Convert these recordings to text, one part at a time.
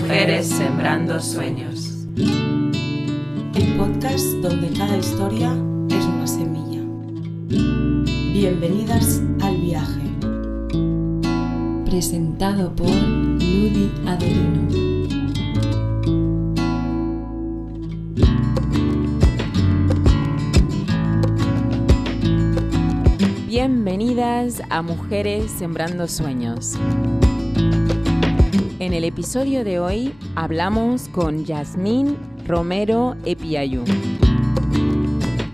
Mujeres sembrando sueños. El podcast donde cada historia es una semilla. Bienvenidas al viaje. Presentado por Ludi Adelino. Bienvenidas a Mujeres Sembrando Sueños. En el episodio de hoy hablamos con Yasmín Romero Epiayú.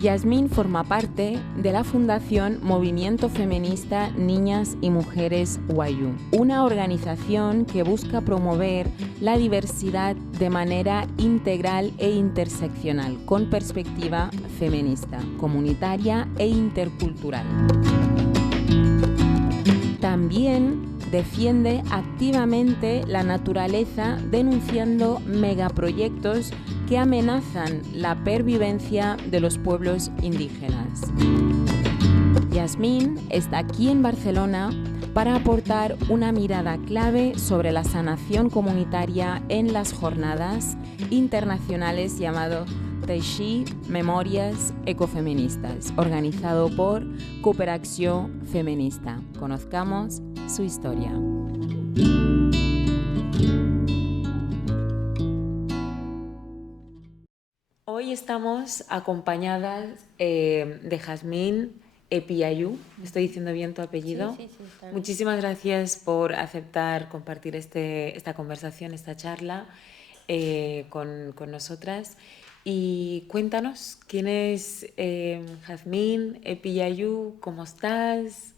Yasmín forma parte de la Fundación Movimiento Feminista Niñas y Mujeres Wayuu, una organización que busca promover la diversidad de manera integral e interseccional, con perspectiva feminista, comunitaria e intercultural. También defiende activamente la naturaleza denunciando megaproyectos que amenazan la pervivencia de los pueblos indígenas. Yasmín está aquí en Barcelona para aportar una mirada clave sobre la sanación comunitaria en las jornadas internacionales llamado Teixir Memòries Ecofeministas, organizado por Cooperació Feminista. Conozcamos su historia. Hoy estamos acompañadas de Yasmín Epiayú. ¿Estoy diciendo bien tu apellido? Sí, está bien. Muchísimas gracias por aceptar compartir esta conversación, esta charla con nosotras. Y cuéntanos, ¿quién es Yasmín Epiayú? ¿Cómo estás?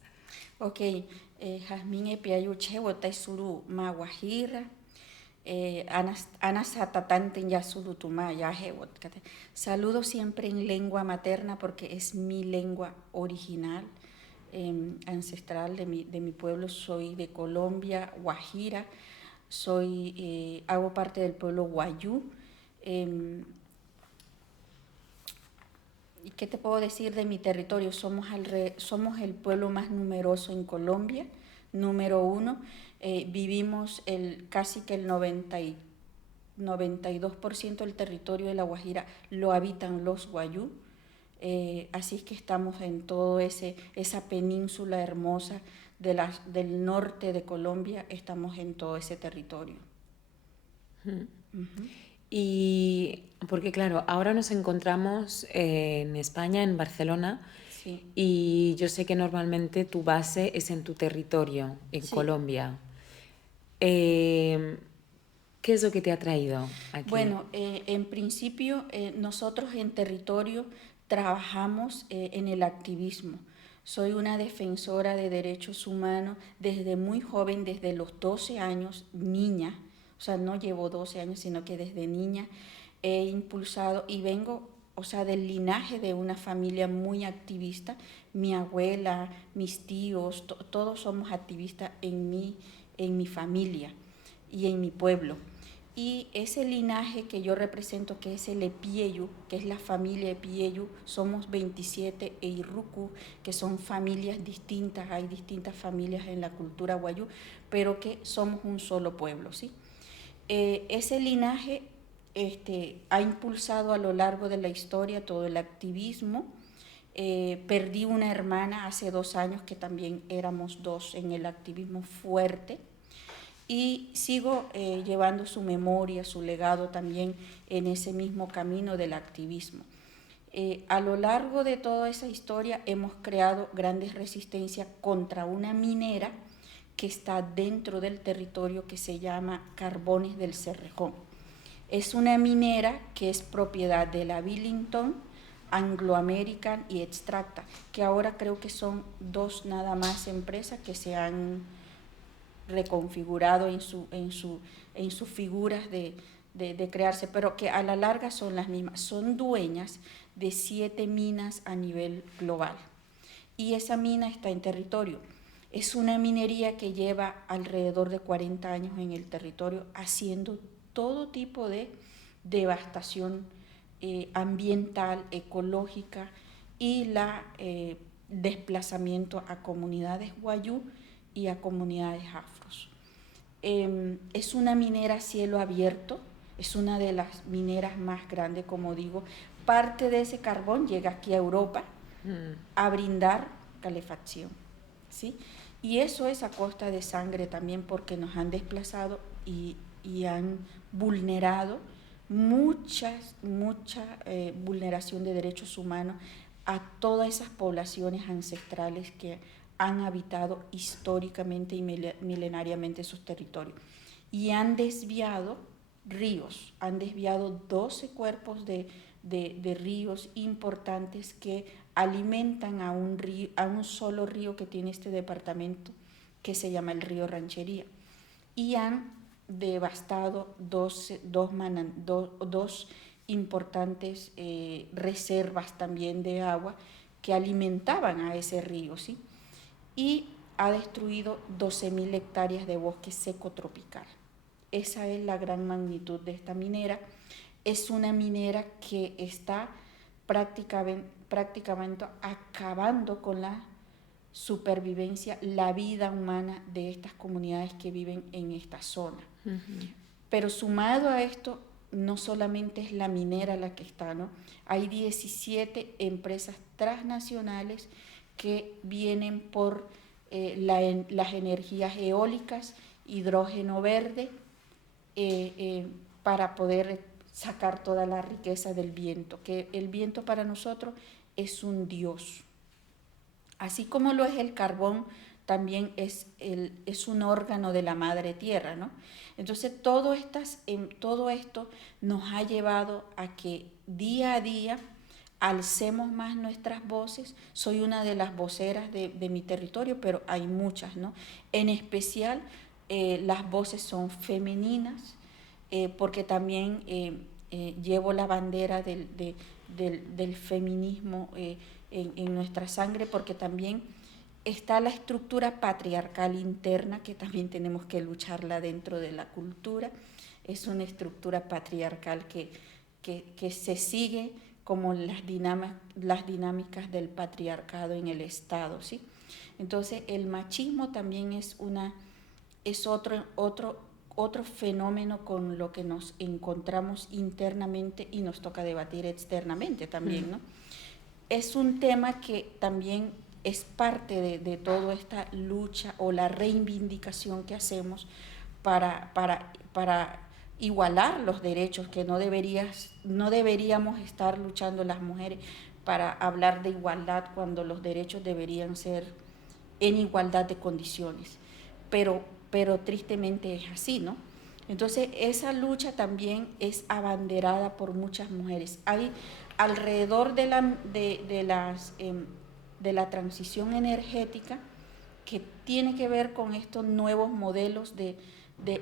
Ok, Yasmín Epiayú Chewo Taisuru Ma Guajira, Anasatatante Yasuru Tuma Yahewot. Saludo siempre en lengua materna porque es mi lengua original, ancestral de mi pueblo. Soy de Colombia, Guajira, hago parte del pueblo Wayuu. ¿Y qué te puedo decir de mi territorio? Somos el pueblo más numeroso en Colombia, número 1. Vivimos casi que el 92% del territorio de La Guajira lo habitan los Wayuu. Así es que estamos en toda esa península hermosa del norte de Colombia, estamos en todo ese territorio. Uh-huh. Y porque claro, ahora nos encontramos en España, en Barcelona, sí. Y yo sé que normalmente tu base es en tu territorio, en sí. Colombia. ¿Qué es lo que te ha traído aquí? Bueno, en principio nosotros en territorio trabajamos en el activismo. Soy una defensora de derechos humanos desde muy joven, desde los 12 años, niña. O sea, no llevo 12 años, sino que desde niña he impulsado y vengo, del linaje de una familia muy activista. Mi abuela, mis tíos, todos somos activistas en mi familia y en mi pueblo. Y ese linaje que yo represento, que es el Epiayú, que es la familia Epiayú, somos 27 Eirruku, que son familias distintas, hay distintas familias en la cultura Wayuu, pero que somos un solo pueblo, ¿sí? Ese linaje ha impulsado a lo largo de la historia todo el activismo. Perdí una hermana hace 2 años, que también éramos 2 en el activismo fuerte, y sigo llevando su memoria, su legado también en ese mismo camino del activismo. A lo largo de toda esa historia hemos creado grandes resistencias contra una minera que está dentro del territorio, que se llama Carbones del Cerrejón. Es una minera que es propiedad de la Billington, Anglo American y Extracta, que ahora creo que son 2 nada más empresas que se han reconfigurado en sus figuras de crearse, pero que a la larga son las mismas. Son dueñas de 7 minas a nivel global y esa mina está en territorio. Es una minería que lleva alrededor de 40 años en el territorio, haciendo todo tipo de devastación ambiental, ecológica, y desplazamiento a comunidades wayú y a comunidades afros. Es una minera a cielo abierto, es una de las mineras más grandes, como digo. Parte de ese carbón llega aquí a Europa a brindar calefacción, ¿sí? Y eso es a costa de sangre también, porque nos han desplazado y han vulnerado mucha vulneración de derechos humanos a todas esas poblaciones ancestrales que han habitado históricamente y milenariamente sus territorios. Y han desviado ríos, han desviado 12 cuerpos de ríos importantes que alimentan a un solo río que tiene este departamento, que se llama el río Ranchería. Y han devastado dos importantes reservas también de agua que alimentaban a ese río, ¿sí? Y ha destruido 12.000 hectáreas de bosque seco tropical. Esa es la gran magnitud de esta minera. Es una minera que está prácticamente acabando con la supervivencia, la vida humana de estas comunidades que viven en esta zona. Pero sumado a esto, no solamente es la minera la que está, ¿no? Hay 17 empresas transnacionales que vienen por las energías eólicas, hidrógeno verde, para poder sacar toda la riqueza del viento, que el viento para nosotros es un dios. Así como lo es el carbón, también es un órgano de la madre tierra, ¿no? Entonces todo esto nos ha llevado a que día a día alcemos más nuestras voces. Soy una de las voceras de mi territorio, pero hay muchas, ¿no? En especial las voces son femeninas, porque también llevo la bandera del feminismo en nuestra sangre, porque también está la estructura patriarcal interna, que también tenemos que lucharla dentro de la cultura. Es una estructura patriarcal que se sigue como las dinámicas del patriarcado en el Estado, ¿sí? Entonces el machismo también es otro fenómeno con lo que nos encontramos internamente y nos toca debatir externamente también, ¿no? Es un tema que también es parte de toda esta lucha o la reivindicación que hacemos para igualar los derechos, que no deberíamos estar luchando las mujeres para hablar de igualdad cuando los derechos deberían ser en igualdad de condiciones. Pero tristemente es así, ¿no? Entonces esa lucha también es abanderada por muchas mujeres. Hay alrededor de la transición energética, que tiene que ver con estos nuevos modelos de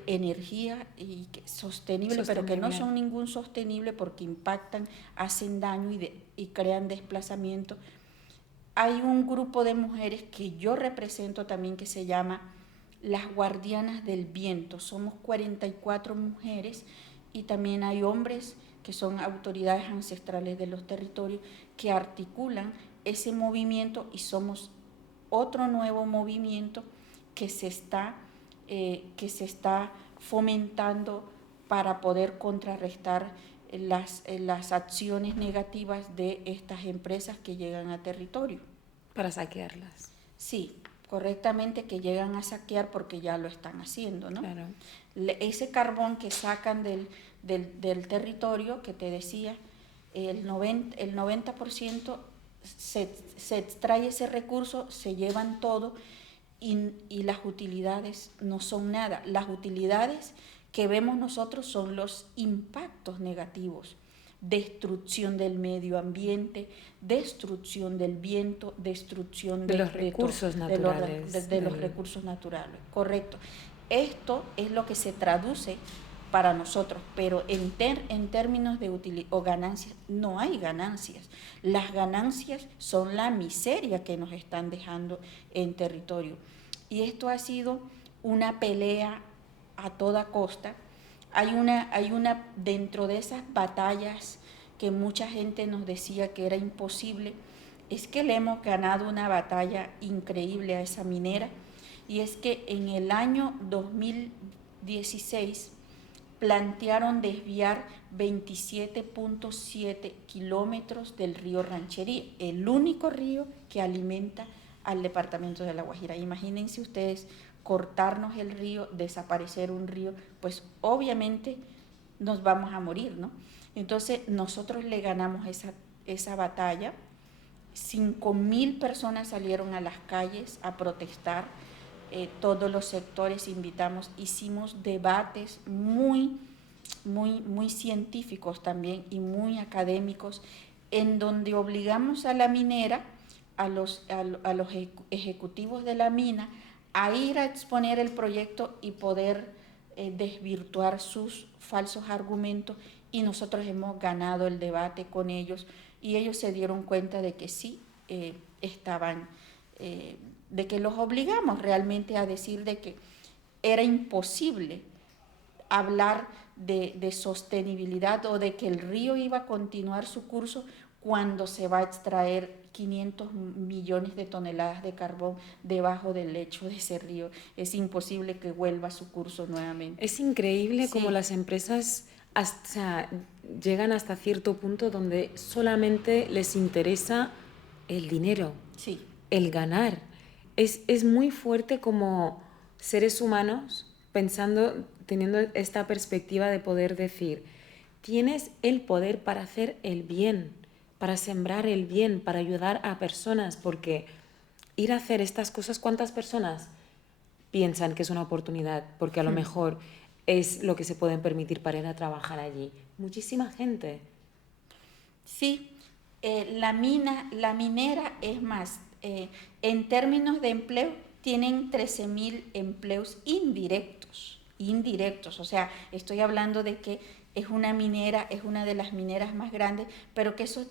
energía y sostenible, pero que no son ningún sostenible porque impactan, hacen daño y crean desplazamiento. Hay un grupo de mujeres que yo represento también, que se llama las Guardianas del Viento. Somos 44 mujeres y también hay hombres que son autoridades ancestrales de los territorios que articulan ese movimiento, y somos otro nuevo movimiento que se está fomentando para poder contrarrestar las acciones negativas de estas empresas que llegan a territorio. Para saquearlas. Sí, correctamente, que llegan a saquear porque ya lo están haciendo, ¿no? Claro. Ese carbón que sacan del territorio, que te decía, el 90% se extrae ese recurso, se llevan todo y las utilidades no son nada. Las utilidades que vemos nosotros son los impactos negativos: destrucción del medio ambiente, destrucción del viento, destrucción de los recursos naturales. De los recursos naturales, correcto. Esto es lo que se traduce para nosotros, pero en términos de utilidad o ganancias, no hay ganancias. Las ganancias son la miseria que nos están dejando en territorio. Y esto ha sido una pelea a toda costa. Hay una dentro de esas batallas que mucha gente nos decía que era imposible, es que le hemos ganado una batalla increíble a esa minera, y es que en el año 2016 plantearon desviar 27.7 kilómetros del río Ranchería, el único río que alimenta al departamento de La Guajira. Imagínense ustedes cortarnos el río, desaparecer un río, pues obviamente nos vamos a morir, ¿no? Entonces nosotros le ganamos esa batalla. 5.000 personas salieron a las calles a protestar, todos los sectores invitamos, hicimos debates muy científicos también y muy académicos, en donde obligamos a la minera, a los ejecutivos de la mina, a ir a exponer el proyecto y poder desvirtuar sus falsos argumentos, y nosotros hemos ganado el debate con ellos, y ellos se dieron cuenta de que sí, de que los obligamos realmente a decir de que era imposible hablar de sostenibilidad o de que el río iba a continuar su curso cuando se va a extraer 500 millones de toneladas de carbón debajo del lecho de ese río. Es imposible que vuelva a su curso nuevamente. Es increíble cómo las empresas llegan hasta cierto punto donde solamente les interesa el dinero, el ganar. Es muy fuerte como seres humanos teniendo esta perspectiva de poder decir, tienes el poder para hacer el bien, para sembrar el bien, para ayudar a personas, porque ir a hacer estas cosas, ¿cuántas personas piensan que es una oportunidad? Porque a lo mejor es lo que se pueden permitir para ir a trabajar allí. Muchísima gente. Sí, la minera es más, en términos de empleo, tienen 13.000 empleos indirectos, o sea, estoy hablando de que es una minera, es una de las mineras más grandes, pero que esos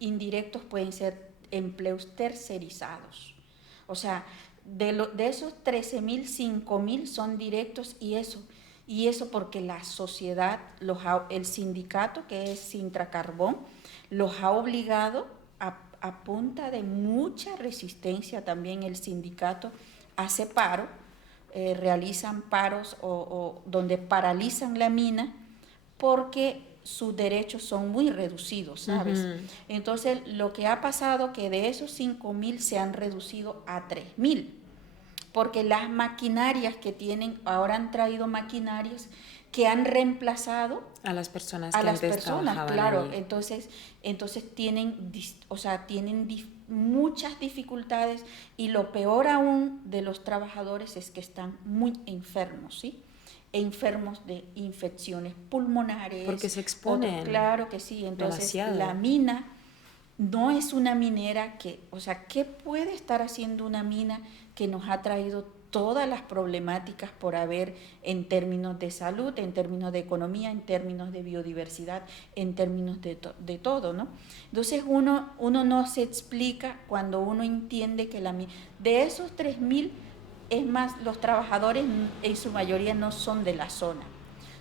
indirectos pueden ser empleos tercerizados. O sea, de esos 13.000, 5.000 son directos, y eso porque la sociedad, el sindicato, que es Sintracarbón, los ha obligado a punta de mucha resistencia. También el sindicato hace paro, realizan paros o donde paralizan la mina porque sus derechos son muy reducidos, ¿sabes? Entonces, lo que ha pasado que de esos 5.000 se han reducido a 3.000, porque las maquinarias que tienen, ahora han traído maquinarias que han reemplazado a las personas que antes trabajaban claro, allí. Entonces tienen muchas dificultades, y lo peor aún de los trabajadores es que están muy enfermos, ¿sí? Enfermos de infecciones pulmonares. Porque se exponen. Claro que sí. Entonces, demasiado. La mina no es una minera ¿qué puede estar haciendo una mina que nos ha traído todas las problemáticas por haber, en términos de salud, en términos de economía, en términos de biodiversidad, en términos de todo, ¿no? Entonces uno no se explica cuando uno entiende que de esos 3.000, es más, los trabajadores en su mayoría no son de la zona,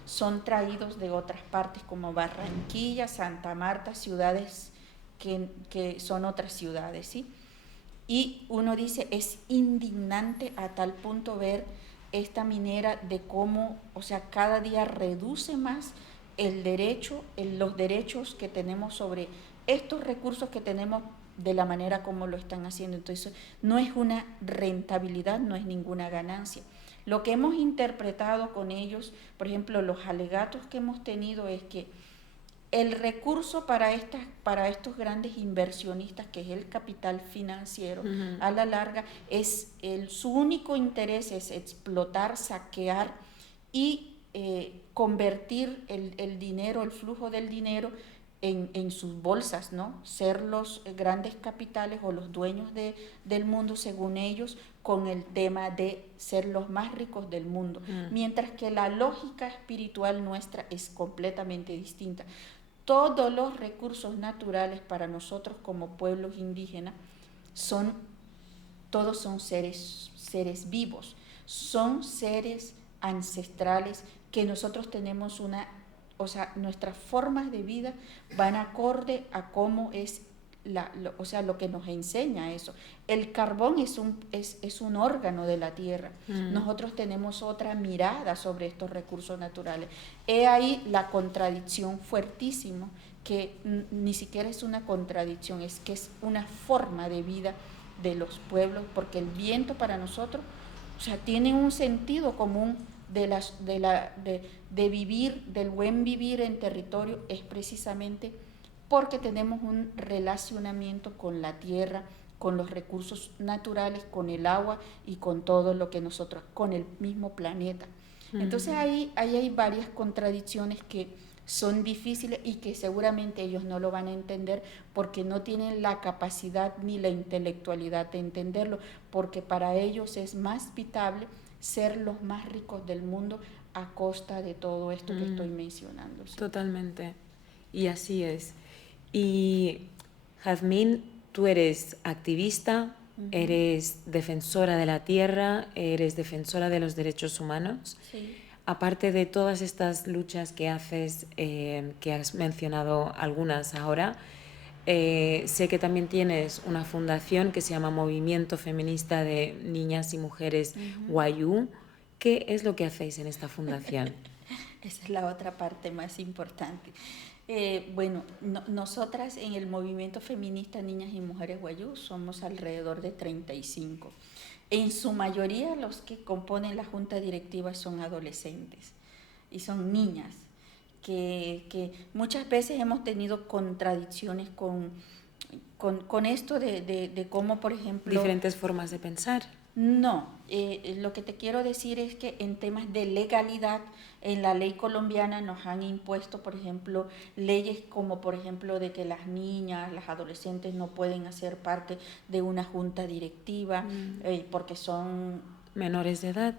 son traídos de otras partes como Barranquilla, Santa Marta, ciudades que son otras ciudades, ¿sí? Y uno dice, es indignante a tal punto ver esta minera de cómo, cada día reduce más los derechos que tenemos sobre estos recursos que tenemos, de la manera como lo están haciendo. Entonces, no es una rentabilidad, no es ninguna ganancia. Lo que hemos interpretado con ellos, por ejemplo, los alegatos que hemos tenido, es que el recurso para estos grandes inversionistas, que es el capital financiero, a la larga, su único interés es explotar, saquear y convertir el dinero, el flujo del dinero en sus bolsas, ¿no? Ser los grandes capitales o los dueños del mundo, según ellos, con el tema de ser los más ricos del mundo. Mientras que la lógica espiritual nuestra es completamente distinta. Todos los recursos naturales para nosotros como pueblos indígenas todos son seres vivos, son seres ancestrales que nosotros tenemos nuestras formas de vida van acorde a cómo es o sea, lo que nos enseña eso. El carbón es un órgano de la tierra. Nosotros tenemos otra mirada sobre estos recursos naturales. He ahí la contradicción fuertísima, que ni siquiera es una contradicción, es que es una forma de vida de los pueblos, porque el viento para nosotros, o sea, tiene un sentido común de vivir, del buen vivir en territorio, es precisamente porque tenemos un relacionamiento con la tierra, con los recursos naturales, con el agua y con todo lo que nosotros, con el mismo planeta. Entonces ahí hay varias contradicciones que son difíciles y que seguramente ellos no lo van a entender porque no tienen la capacidad ni la intelectualidad de entenderlo, porque para ellos es más vitable ser los más ricos del mundo a costa de todo esto que estoy mencionando. ¿Sí? Totalmente. Y así es. Y Jazmín, tú eres activista, eres defensora de la tierra, eres defensora de los derechos humanos. Sí. Aparte de todas estas luchas que haces, que has mencionado algunas ahora, sé que también tienes una fundación que se llama Movimiento Feminista de Niñas y Mujeres Wayuu. ¿Qué es lo que hacéis en esta fundación? Esa es la otra parte más importante. Bueno, nosotras en el Movimiento Feminista Niñas y Mujeres Wayuu somos alrededor de 35. En su mayoría los que componen la junta directiva son adolescentes y son niñas que muchas veces hemos tenido contradicciones con esto de cómo, por ejemplo... Diferentes formas de pensar. No, lo que te quiero decir es que en temas de legalidad, en la ley colombiana nos han impuesto, por ejemplo, leyes como, por ejemplo, de que las niñas, las adolescentes no pueden hacer parte de una junta directiva porque son... ¿Menores de edad?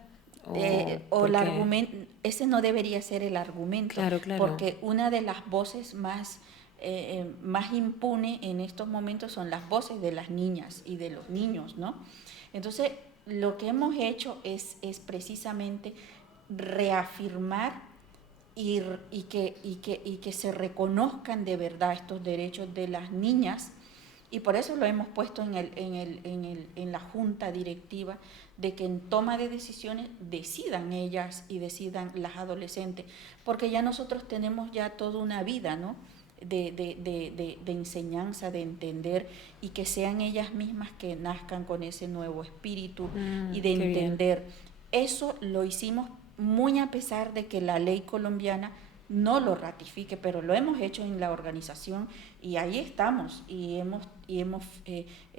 O el argumento, ese no debería ser el argumento, claro. Porque una de las voces más impune en estos momentos son las voces de las niñas y de los niños, ¿no? Entonces, lo que hemos hecho es precisamente reafirmar y que se reconozcan de verdad estos derechos de las niñas, y por eso lo hemos puesto en la junta directiva, de que en toma de decisiones decidan ellas y decidan las adolescentes, porque ya nosotros tenemos ya toda una vida, ¿no?, de enseñanza, de entender, y que sean ellas mismas que nazcan con ese nuevo espíritu y de entender. Bien. Eso lo hicimos muy a pesar de que la ley colombiana no lo ratifique, pero lo hemos hecho en la organización y ahí estamos y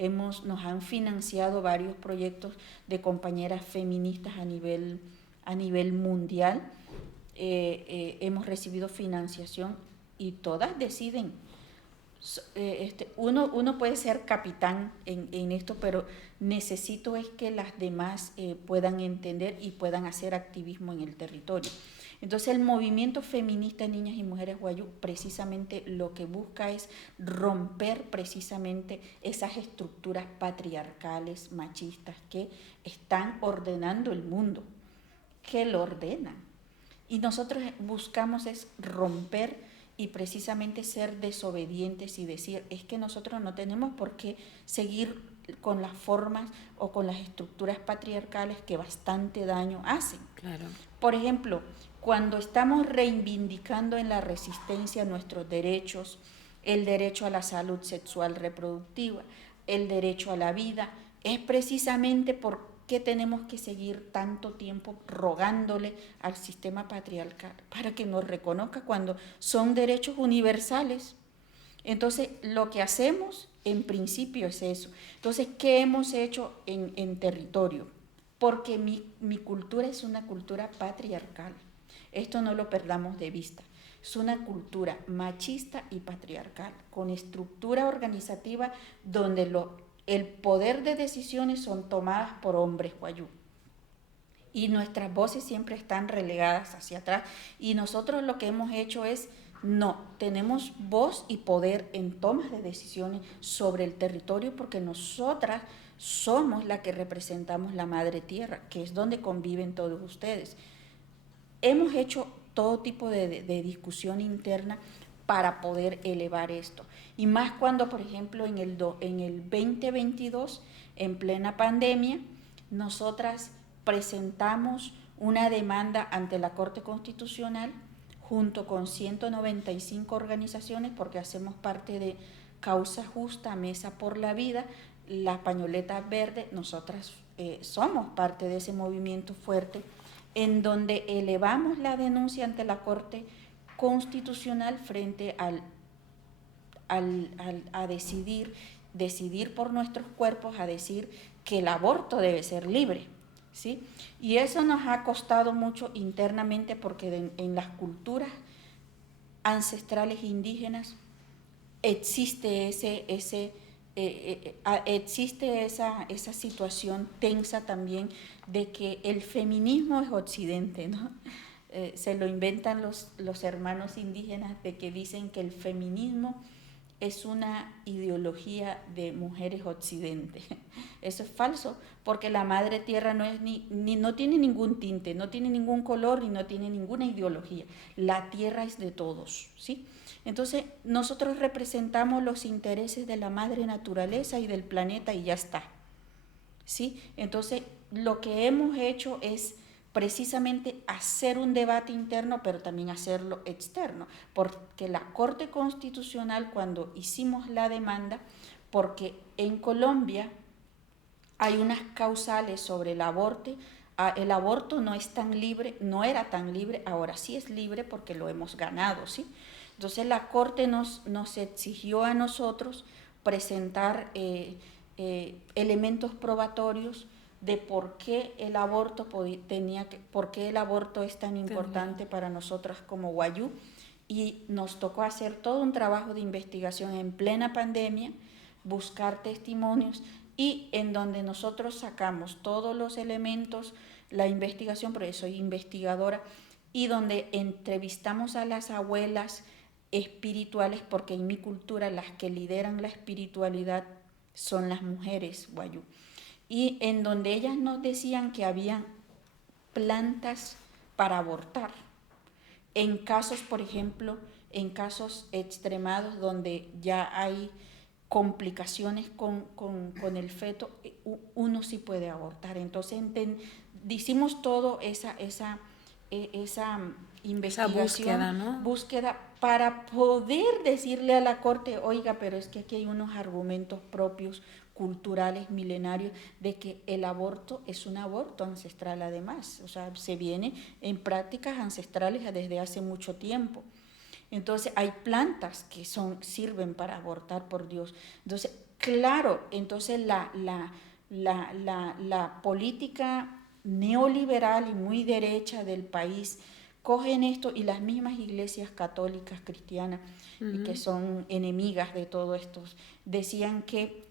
nos han financiado varios proyectos de compañeras feministas a nivel mundial. Hemos recibido financiación y todas deciden. Uno puede ser capitán en esto, pero necesito es que las demás puedan entender y puedan hacer activismo en el territorio. Entonces el movimiento feminista Niñas y Mujeres Wayuu precisamente lo que busca es romper precisamente esas estructuras patriarcales, machistas que están ordenando el mundo, que lo ordenan. Y nosotros buscamos es romper y precisamente ser desobedientes y decir, es que nosotros no tenemos por qué seguir con las formas o con las estructuras patriarcales que bastante daño hacen. Claro. Por ejemplo, cuando estamos reivindicando en la resistencia nuestros derechos, el derecho a la salud sexual reproductiva, el derecho a la vida, es precisamente porque tenemos que seguir tanto tiempo rogándole al sistema patriarcal para que nos reconozca cuando son derechos universales. Entonces, lo que hacemos en principio es eso. Entonces, ¿qué hemos hecho en territorio? Porque mi cultura es una cultura patriarcal. Esto no lo perdamos de vista. Es una cultura machista y patriarcal, con estructura organizativa donde el poder de decisiones son tomadas por hombres wayuu. Y nuestras voces siempre están relegadas hacia atrás. Y nosotros lo que hemos hecho es, no, tenemos voz y poder en tomas de decisiones sobre el territorio, porque nosotras somos la que representamos la madre tierra, que es donde conviven todos ustedes. Hemos hecho todo tipo de discusión interna para poder elevar esto. Y más cuando, por ejemplo, en el 2022, en plena pandemia, nosotras presentamos una demanda ante la Corte Constitucional junto con 195 organizaciones, porque hacemos parte de Causa Justa, Mesa por la Vida, la Pañoleta Verde. Nosotras somos parte de ese movimiento fuerte, en donde elevamos la denuncia ante la Corte Constitucional frente a decidir por nuestros cuerpos, a decir que el aborto debe ser libre, ¿sí? Y eso nos ha costado mucho internamente, porque en las culturas ancestrales indígenas existe esa situación tensa también de que el feminismo es occidente, ¿no? Se lo inventan los hermanos indígenas, de que dicen que el feminismo es una ideología de mujeres occidente. Eso es falso, porque la madre tierra no tiene ningún tinte, no tiene ningún color y no tiene ninguna ideología. La tierra es de todos, ¿sí? Entonces, nosotros representamos los intereses de la madre naturaleza y del planeta, y ya está, ¿sí? Entonces, lo que hemos hecho es precisamente hacer un debate interno, pero también hacerlo externo, porque la Corte Constitucional, cuando hicimos la demanda, porque en Colombia hay unas causales sobre el aborto no es tan libre, no era tan libre, ahora sí es libre porque lo hemos ganado, ¿sí? Entonces la Corte nos exigió a nosotros presentar elementos probatorios de por qué el aborto es tan importante para nosotras como Wayuu, y nos tocó hacer todo un trabajo de investigación en plena pandemia, buscar testimonios, y en donde nosotros sacamos todos los elementos, la investigación, porque soy investigadora, y donde entrevistamos a las abuelas espirituales, porque en mi cultura las que lideran la espiritualidad son las mujeres Wayuu, y en donde ellas nos decían que había plantas para abortar. En casos, por ejemplo, en casos extremados donde ya hay complicaciones con el feto, uno sí puede abortar. Entonces hicimos todo esa investigación, búsqueda para poder decirle a la Corte, oiga, pero es que aquí hay unos argumentos propios, culturales, milenarios, de que el aborto es un aborto ancestral además, o sea, se viene en prácticas ancestrales desde hace mucho tiempo. Entonces hay plantas que sirven para abortar, por Dios. Entonces, claro, entonces la política neoliberal y muy derecha del país cogen esto, y las mismas iglesias católicas, cristianas, y que son enemigas de todo esto, decían que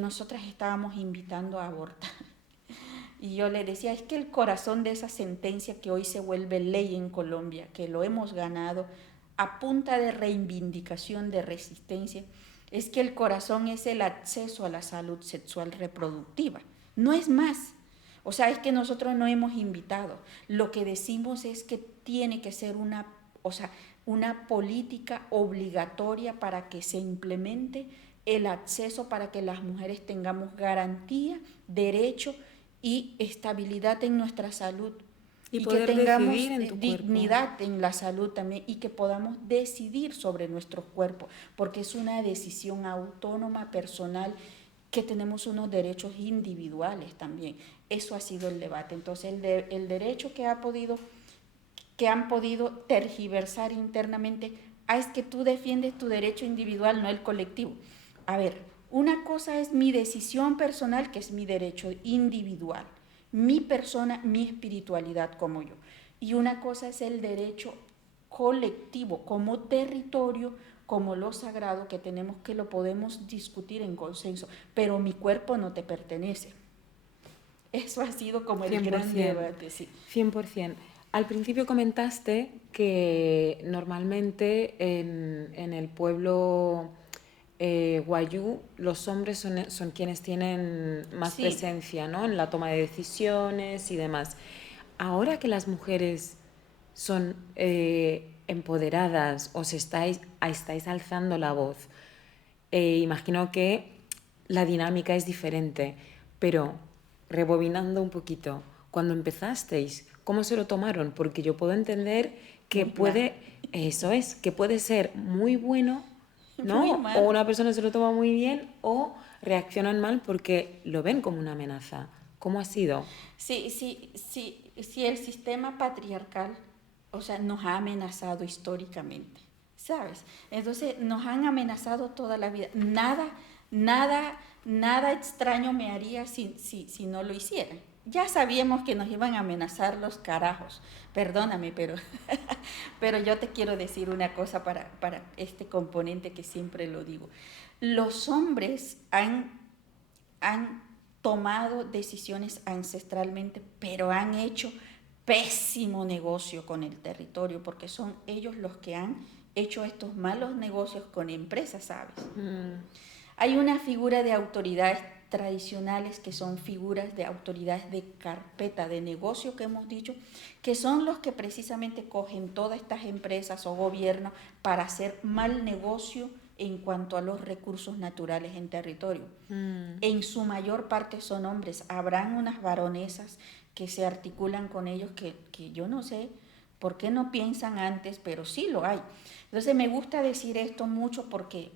nosotras estábamos invitando a abortar. Y yo le decía, es que el corazón de esa sentencia que hoy se vuelve ley en Colombia, que lo hemos ganado a punta de reivindicación, de resistencia, es que el corazón es el acceso a la salud sexual reproductiva, no es más. O sea, es que nosotros no hemos invitado. Lo que decimos es que tiene que ser una política obligatoria para que se implemente el acceso, para que las mujeres tengamos garantía, derecho y estabilidad en nuestra salud. Y que tengamos dignidad en la salud también, y que podamos decidir sobre nuestros cuerpos, porque es una decisión autónoma, personal, que tenemos unos derechos individuales también. Eso ha sido el debate. Entonces, el derecho que han podido tergiversar internamente, es que tú defiendes tu derecho individual, no el colectivo. A ver, una cosa es mi decisión personal, que es mi derecho individual, mi persona, mi espiritualidad como yo. Y una cosa es el derecho colectivo, como territorio, como lo sagrado, que lo podemos discutir en consenso, pero mi cuerpo no te pertenece. Eso ha sido como el gran debate, sí. 100%. Al principio comentaste que normalmente en el pueblo Wayuu los hombres son quienes tienen más presencia, ¿no?, en la toma de decisiones y demás. Ahora que las mujeres son empoderadas, os estáis alzando la voz. Imagino que la dinámica es diferente, pero rebobinando un poquito, cuando empezasteis, ¿cómo se lo tomaron? Porque yo puedo entender que que puede ser muy bueno, ¿no? Muy O una persona se lo toma muy bien o reaccionan mal porque lo ven como una amenaza. ¿Cómo ha sido? Sí, el sistema patriarcal, o sea, nos ha amenazado históricamente, ¿sabes? Entonces, nos han amenazado toda la vida. Nada extraño me haría si no lo hicieran. Ya sabíamos que nos iban a amenazar los carajos. Perdóname, pero yo te quiero decir una cosa para este componente que siempre lo digo. Los hombres han tomado decisiones ancestralmente, pero han hecho pésimo negocio con el territorio, porque son ellos los que han hecho estos malos negocios con empresas, ¿sabes? Hay una figura de autoridades tradicionales que son figuras de autoridades de carpeta de negocio que hemos dicho, que son los que precisamente cogen todas estas empresas o gobiernos para hacer mal negocio en cuanto a los recursos naturales en territorio. En su mayor parte son hombres. Habrán unas varonesas que se articulan con ellos que yo no sé por qué no piensan antes, pero sí lo hay. Entonces me gusta decir esto mucho porque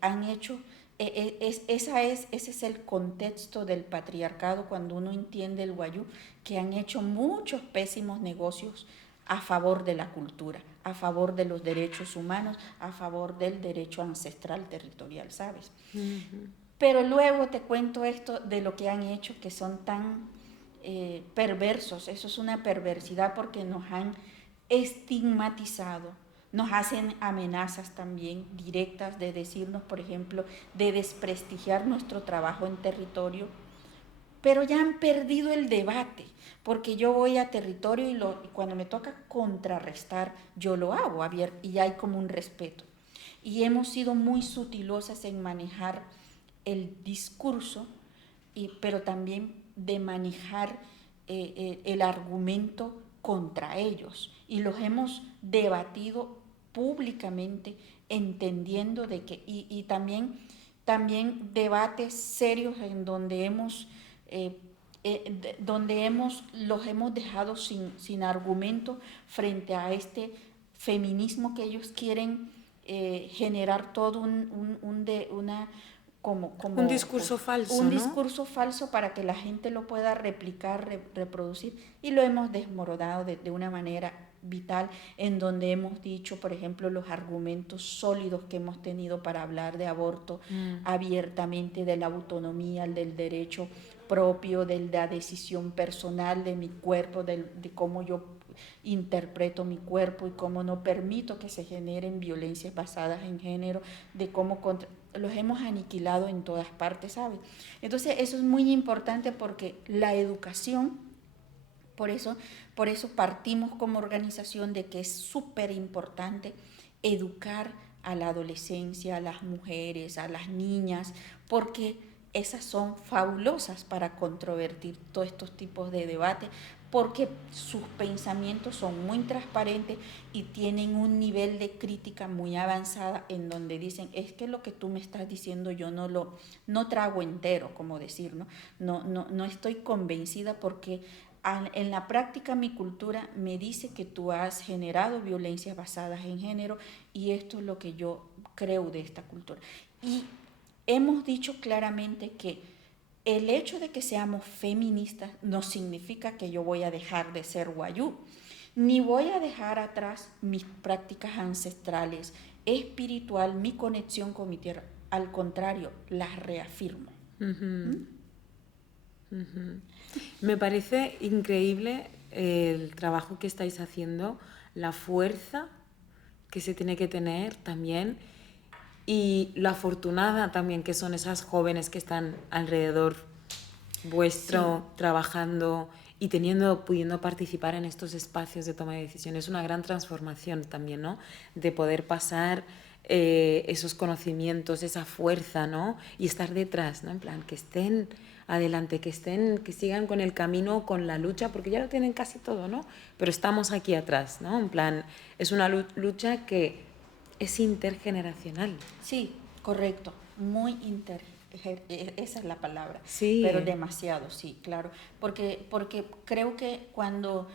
han hecho... Ese es el contexto del patriarcado cuando uno entiende el wayú, que han hecho muchos pésimos negocios a favor de la cultura, a favor de los derechos humanos, a favor del derecho ancestral territorial, ¿sabes? Pero luego te cuento esto de lo que han hecho, que son tan perversos. Eso es una perversidad porque nos han estigmatizado. Nos hacen amenazas también directas de decirnos, por ejemplo, de desprestigiar nuestro trabajo en territorio, pero ya han perdido el debate, porque yo voy a territorio y cuando me toca contrarrestar, yo lo hago abierto y hay como un respeto. Y hemos sido muy sutilosas en manejar el discurso, pero también de manejar el argumento contra ellos, y los hemos debatido públicamente, entendiendo de que y también debates serios en donde los hemos dejado sin argumento frente a este feminismo que ellos quieren generar todo un discurso falso, un ¿no? discurso falso para que la gente lo pueda replicar, reproducir, y lo hemos desmoronado de una manera vital, en donde hemos dicho, por ejemplo, los argumentos sólidos que hemos tenido para hablar de aborto abiertamente, de la autonomía, del derecho propio, de la decisión personal de mi cuerpo, de cómo yo interpreto mi cuerpo y cómo no permito que se generen violencias basadas en género, de cómo los hemos aniquilado en todas partes, ¿sabes? Entonces eso es muy importante porque la educación, por eso partimos como organización de que es súper importante educar a la adolescencia, a las mujeres, a las niñas, porque esas son fabulosas para controvertir todos estos tipos de debates, porque sus pensamientos son muy transparentes y tienen un nivel de crítica muy avanzada, en donde dicen, es que lo que tú me estás diciendo yo no trago entero, como decir, no estoy convencida, porque en la práctica mi cultura me dice que tú has generado violencias basadas en género, y esto es lo que yo creo de esta cultura. Y hemos dicho claramente que el hecho de que seamos feministas no significa que yo voy a dejar de ser wayú, ni voy a dejar atrás mis prácticas ancestrales, espiritual, mi conexión con mi tierra. Al contrario, las reafirmo. Me parece increíble el trabajo que estáis haciendo, la fuerza que se tiene que tener también, y lo afortunada también que son esas jóvenes que están alrededor vuestro, sí, trabajando y pudiendo participar en estos espacios de toma de decisiones. Es una gran transformación también, ¿no? De poder pasar esos conocimientos, esa fuerza, ¿no? Y estar detrás, ¿no? En plan, que estén adelante, que sigan con el camino, con la lucha, porque ya lo tienen casi todo, ¿no? Pero estamos aquí atrás, ¿no? En plan, es una lucha que es intergeneracional. Sí, correcto, esa es la palabra, sí. Pero demasiado, sí, claro, porque creo que cuando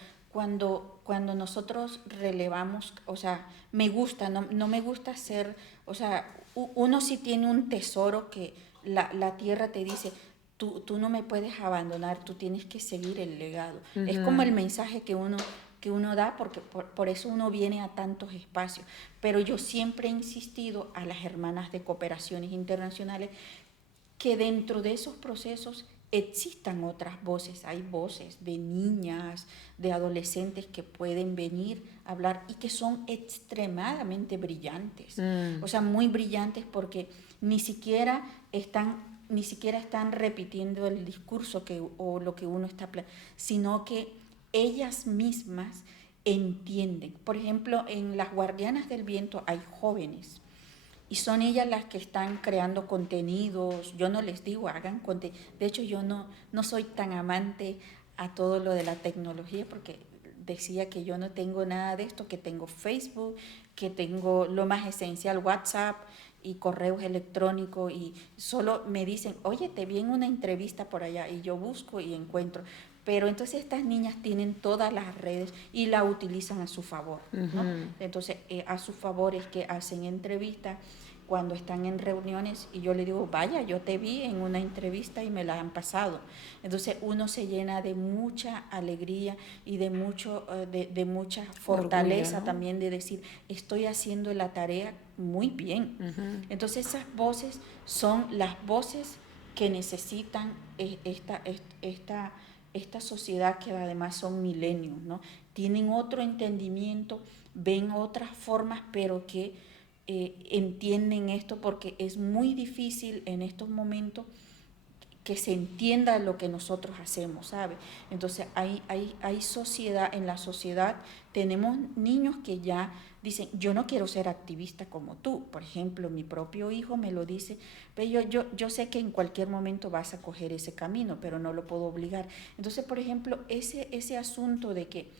nosotros relevamos, o sea, me gusta, no me gusta ser, o sea, uno sí tiene un tesoro que la tierra te dice, tú no me puedes abandonar, tú tienes que seguir el legado. Uh-huh. Es como el mensaje que uno da, porque por eso uno viene a tantos espacios. Pero yo siempre he insistido a las hermanas de cooperaciones internacionales que dentro de esos procesos existan otras voces. Hay voces de niñas, de adolescentes que pueden venir a hablar y que son extremadamente brillantes. O sea, muy brillantes porque ni siquiera están repitiendo el discurso o lo que uno está planteando, sino que ellas mismas entienden. Por ejemplo, en las Guardianas del Viento hay jóvenes y son ellas las que están creando contenidos. Yo no les digo hagan contenido. De hecho, yo no soy tan amante a todo lo de la tecnología porque decía que yo no tengo nada de esto, que tengo Facebook, que tengo lo más esencial, WhatsApp y correos electrónicos, y solo me dicen, oye, te vi en una entrevista por allá, y yo busco y encuentro. Pero entonces estas niñas tienen todas las redes y la utilizan a su favor, ¿no? Uh-huh. Entonces, a su favor es que hacen entrevistas cuando están en reuniones y yo le digo, vaya, yo te vi en una entrevista y me la han pasado. Entonces uno se llena de mucha alegría y de mucha fortaleza, orgullo, ¿no? También de decir, estoy haciendo la tarea muy bien. Uh-huh. Entonces esas voces son las voces que necesitan esta sociedad, que además son milenios, ¿no? Tienen otro entendimiento, ven otras formas, pero que entienden esto, porque es muy difícil en estos momentos que se entienda lo que nosotros hacemos, ¿sabes? Entonces hay sociedad, en la sociedad tenemos niños que ya dicen, yo no quiero ser activista como tú. Por ejemplo, mi propio hijo me lo dice, pero yo sé que en cualquier momento vas a coger ese camino, pero no lo puedo obligar. Entonces, por ejemplo, ese asunto de que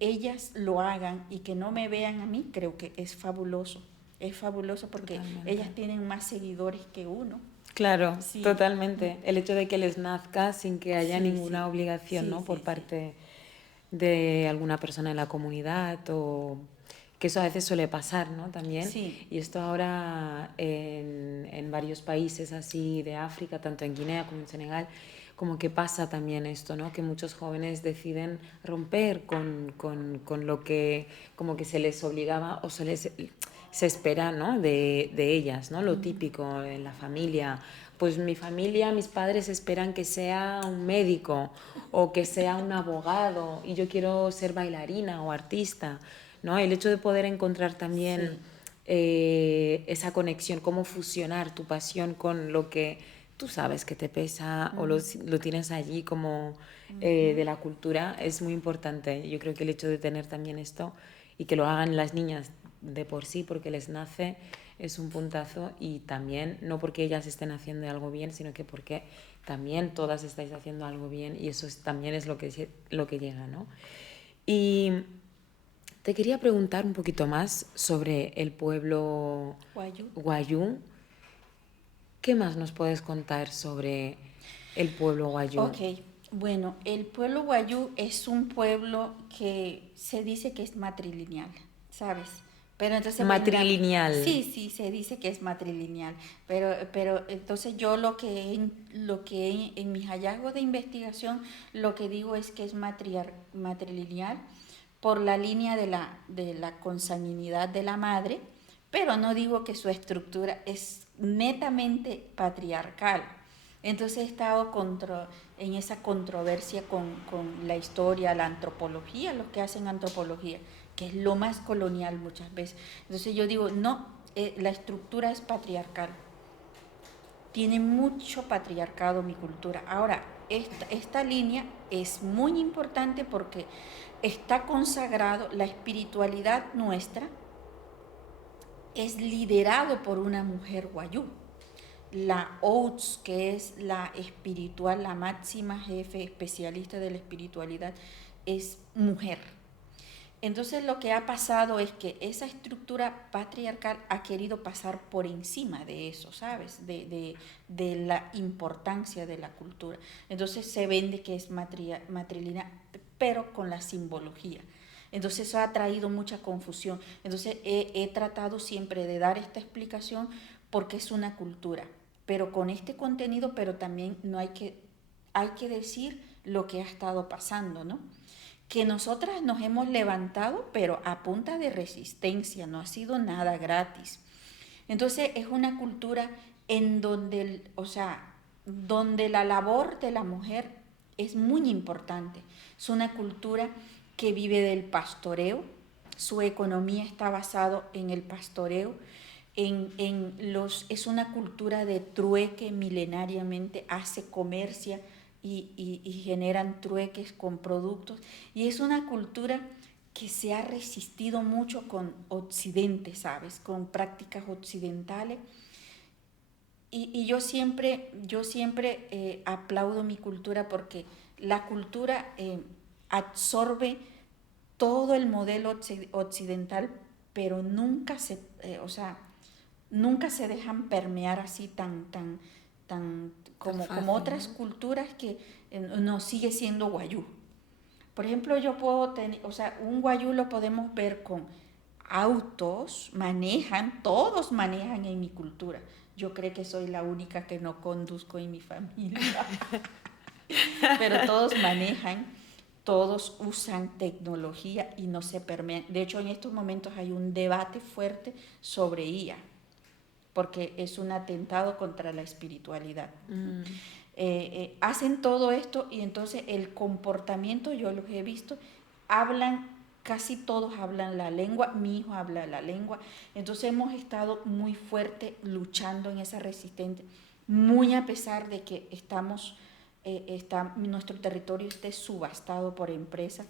ellas lo hagan y que no me vean a mí, creo que es fabuloso. Es fabuloso porque totalmente. Ellas tienen más seguidores que uno. Claro, sí. Totalmente. El hecho de que les nazca sin que haya ninguna obligación, ¿no? Por parte de alguna persona en la comunidad, o que eso a veces suele pasar, ¿no? También. Sí. Y esto ahora en varios países así de África, tanto en Guinea como en Senegal, como que pasa también esto, ¿no? Que muchos jóvenes deciden romper con lo que como que se les obligaba o se espera, ¿no? de ellas, ¿no? Lo típico en la familia. Pues mi familia, mis padres esperan que sea un médico o que sea un abogado y yo quiero ser bailarina o artista, ¿no? El hecho de poder encontrar también esa conexión, cómo fusionar tu pasión con lo que tú sabes que te pesa o lo tienes allí como de la cultura, es muy importante. Yo creo que el hecho de tener también esto y que lo hagan las niñas de por sí porque les nace es un puntazo, y también no porque ellas estén haciendo algo bien, sino que porque también todas estáis haciendo algo bien, y eso también es lo que llega, ¿no? Y te quería preguntar un poquito más sobre el pueblo Wayuu. ¿Qué más nos puedes contar sobre el pueblo Wayuu? Ok, bueno, el pueblo Wayuu es un pueblo que se dice que es matrilineal, ¿sabes? Pero entonces matrilineal. Sí, se dice que es matrilineal, pero entonces yo lo que en mis hallazgos de investigación lo que digo es que es matrilineal por la línea de la consanguinidad de la madre, pero no digo que su estructura es netamente patriarcal. Entonces he estado en esa controversia con la historia, la antropología, los que hacen antropología, que es lo más colonial muchas veces. Entonces yo digo, no, la estructura es patriarcal. Tiene mucho patriarcado mi cultura. Ahora, esta línea es muy importante porque está consagrado la espiritualidad nuestra, es liderado por una mujer wayú. La Oates, que es la espiritual, la máxima jefe especialista de la espiritualidad, es mujer. Entonces lo que ha pasado es que esa estructura patriarcal ha querido pasar por encima de eso, ¿sabes? De la importancia de la cultura. Entonces se vende que es matrilineal, pero con la simbología. Entonces eso ha traído mucha confusión. Entonces he tratado siempre de dar esta explicación porque es una cultura, pero con este contenido, pero también hay que decir lo que ha estado pasando, ¿no? Que nosotras nos hemos levantado, pero a punta de resistencia, no ha sido nada gratis. Entonces es una cultura en donde, donde la labor de la mujer es muy importante. Es una cultura que vive del pastoreo, su economía está basada en el pastoreo, es una cultura de trueque milenariamente, comercia y generan trueques con productos, y es una cultura que se ha resistido mucho con Occidente, ¿sabes? Con prácticas occidentales. Y yo siempre aplaudo mi cultura porque la cultura absorbe todo el modelo occidental, pero nunca se dejan permear así tan como otras culturas que no sigue siendo wayú. Por ejemplo, yo puedo tener, un wayú lo podemos ver con autos, todos manejan en mi cultura. Yo creo que soy la única que no conduzco en mi familia. Pero todos manejan, todos usan tecnología y no se permean. De hecho, en estos momentos hay un debate fuerte sobre IA, porque es un atentado contra la espiritualidad. Hacen todo esto y entonces el comportamiento, yo los he visto, casi todos hablan la lengua, mi hijo habla la lengua, entonces hemos estado muy fuerte luchando en esa resistencia, muy a pesar de que nuestro territorio esté subastado por empresas,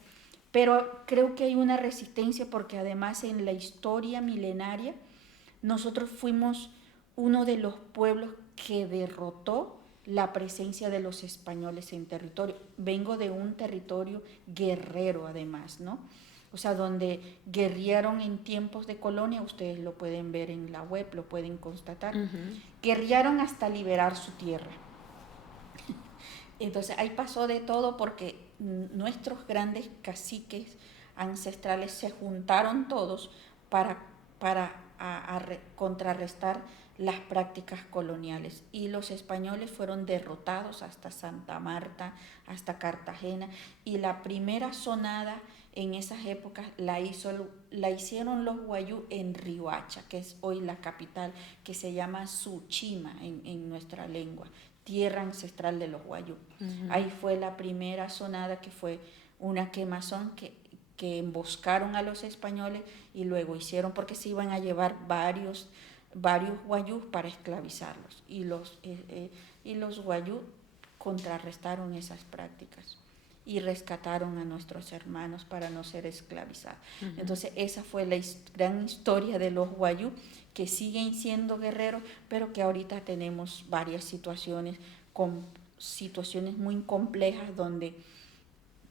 pero creo que hay una resistencia porque además en la historia milenaria nosotros fuimos uno de los pueblos que derrotó la presencia de los españoles en territorio. Vengo de un territorio guerrero además, ¿no? Donde guerrearon en tiempos de colonia, ustedes lo pueden ver en la web, lo pueden constatar, guerrearon hasta liberar su tierra. Entonces ahí pasó de todo porque nuestros grandes caciques ancestrales se juntaron todos para contrarrestar las prácticas coloniales, y los españoles fueron derrotados hasta Santa Marta, hasta Cartagena, y la primera sonada en esas épocas la hicieron los wayú en Riohacha, que es hoy la capital, que se llama Suchima en nuestra lengua, tierra ancestral de los wayú. Ahí fue la primera sonada, que fue una quemazón que emboscaron a los españoles y luego hicieron, porque se iban a llevar varios wayús para esclavizarlos, y los wayú contrarrestaron esas prácticas y rescataron a nuestros hermanos para no ser esclavizados. Entonces esa fue la gran historia de los wayú, que siguen siendo guerreros, pero que ahorita tenemos varias situaciones muy complejas, donde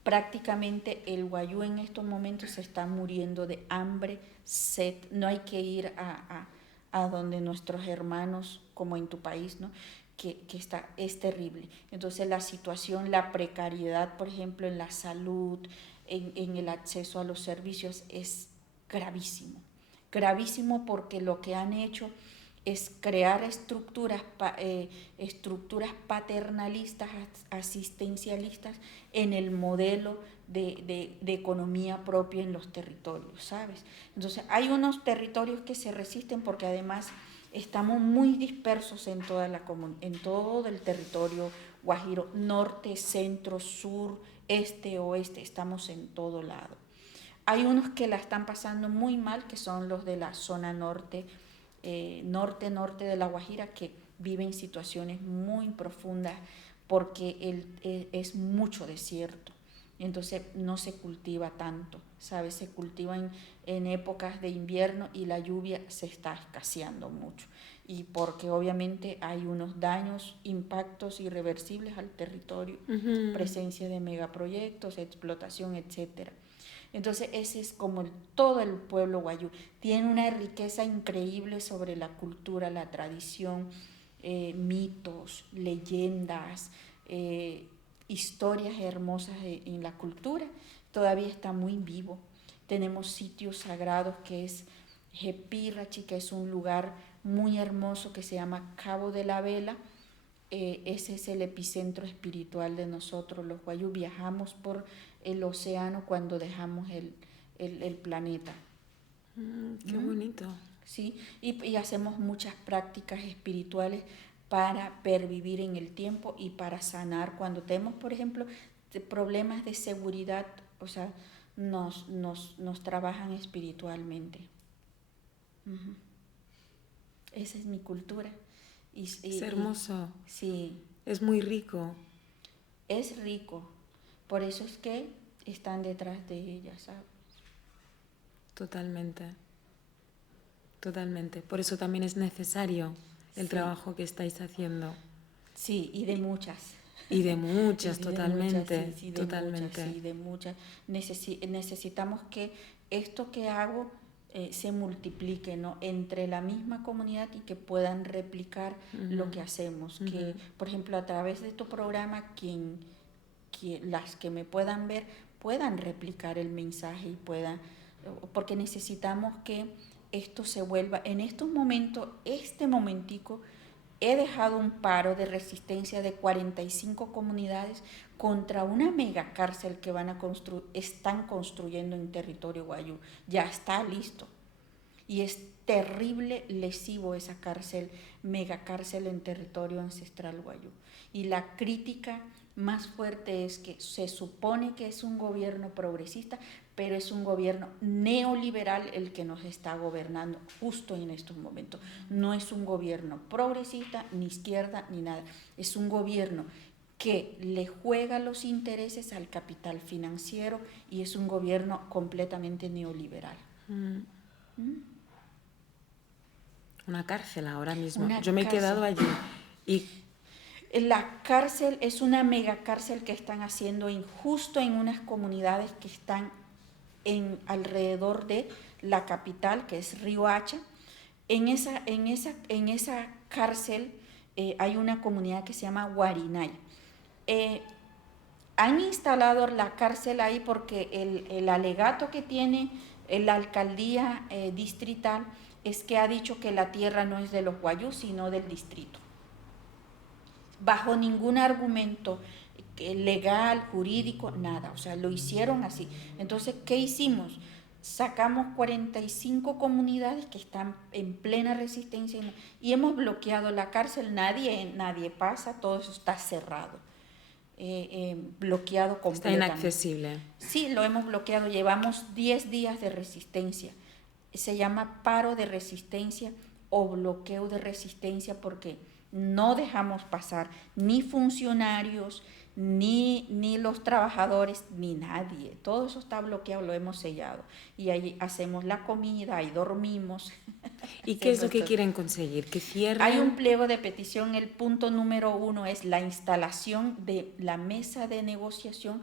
prácticamente el wayú en estos momentos se está muriendo de hambre, sed. No hay que ir a donde nuestros hermanos, como en tu país, ¿no? que es terrible. Entonces la situación, la precariedad, por ejemplo, en la salud, en el acceso a los servicios, es gravísimo. Gravísimo porque lo que han hecho es crear estructuras paternalistas, asistencialistas en el modelo de economía propia en los territorios, ¿sabes? Entonces hay unos territorios que se resisten porque además estamos muy dispersos en todo el territorio guajiro, norte, centro, sur, este, oeste, estamos en todo lado. Hay unos que la están pasando muy mal, que son los de la zona norte de la Guajira, que viven situaciones muy profundas porque es mucho desierto. entonces no se cultiva tanto, ¿sabes? Se cultiva en épocas de invierno y la lluvia se está escaseando mucho. Y porque obviamente hay unos daños, impactos irreversibles al territorio, presencia de megaproyectos, explotación, etcétera. Entonces ese es como todo el pueblo wayú. Tiene una riqueza increíble sobre la cultura, la tradición, mitos, leyendas, historias hermosas en la cultura. Todavía está muy vivo. Tenemos sitios sagrados que es Jepirrachi, que es un lugar muy hermoso que se llama Cabo de la Vela. Ese es el epicentro espiritual de nosotros, los wayú. Viajamos por el océano cuando dejamos el planeta. Qué bonito. Sí, y hacemos muchas prácticas espirituales para pervivir en el tiempo y para sanar. Cuando tenemos, por ejemplo, problemas de seguridad, o sea, nos trabajan espiritualmente. Esa es mi cultura. Es hermoso. Sí. Es muy rico. Es rico. Por eso es que están detrás de ella, ¿sabes? Totalmente. Totalmente. Por eso también es necesario el trabajo que estáis haciendo. Sí, y de muchas. Y de muchas, totalmente. De muchas. Necesitamos que esto que hago se multiplique, ¿no? Entre la misma comunidad y que puedan replicar lo que hacemos. Que, por ejemplo, a través de tu programa, las que me puedan ver puedan replicar el mensaje y puedan, porque necesitamos que esto se vuelva, en estos momentos, este momentico, he dejado un paro de resistencia de 45 comunidades contra una mega cárcel que están construyendo en territorio wayú. Ya está listo. Y es terrible, lesivo esa cárcel, mega cárcel en territorio ancestral wayú. Y la crítica más fuerte es que se supone que es un gobierno progresista, pero es un gobierno neoliberal el que nos está gobernando justo en estos momentos. No es un gobierno progresista, ni izquierda, ni nada. Es un gobierno que le juega los intereses al capital financiero y es un gobierno completamente neoliberal. Una cárcel ahora mismo. Yo me he quedado allí y... La cárcel es una megacárcel que están haciendo justo en unas comunidades que están alrededor de la capital, que es Riohacha. En esa cárcel hay una comunidad que se llama Guarinay. Han instalado la cárcel ahí porque el alegato que tiene la alcaldía distrital es que ha dicho que la tierra no es de los wayús, sino del distrito. Bajo ningún argumento legal, jurídico, nada. O sea, lo hicieron así. Entonces, ¿qué hicimos? Sacamos 45 comunidades que están en plena resistencia y hemos bloqueado la cárcel. Nadie pasa, todo eso está cerrado. Bloqueado completamente. Está inaccesible. Sí, lo hemos bloqueado. Llevamos 10 días de resistencia. Se llama paro de resistencia o bloqueo de resistencia porque no dejamos pasar ni funcionarios, ni los trabajadores, ni nadie. Todo eso está bloqueado, lo hemos sellado. Y ahí hacemos la comida, ahí dormimos. ¿Y qué es lo que quieren conseguir? ¿Que cierren? Hay un pliego de petición. El punto número 1 es la instalación de la mesa de negociación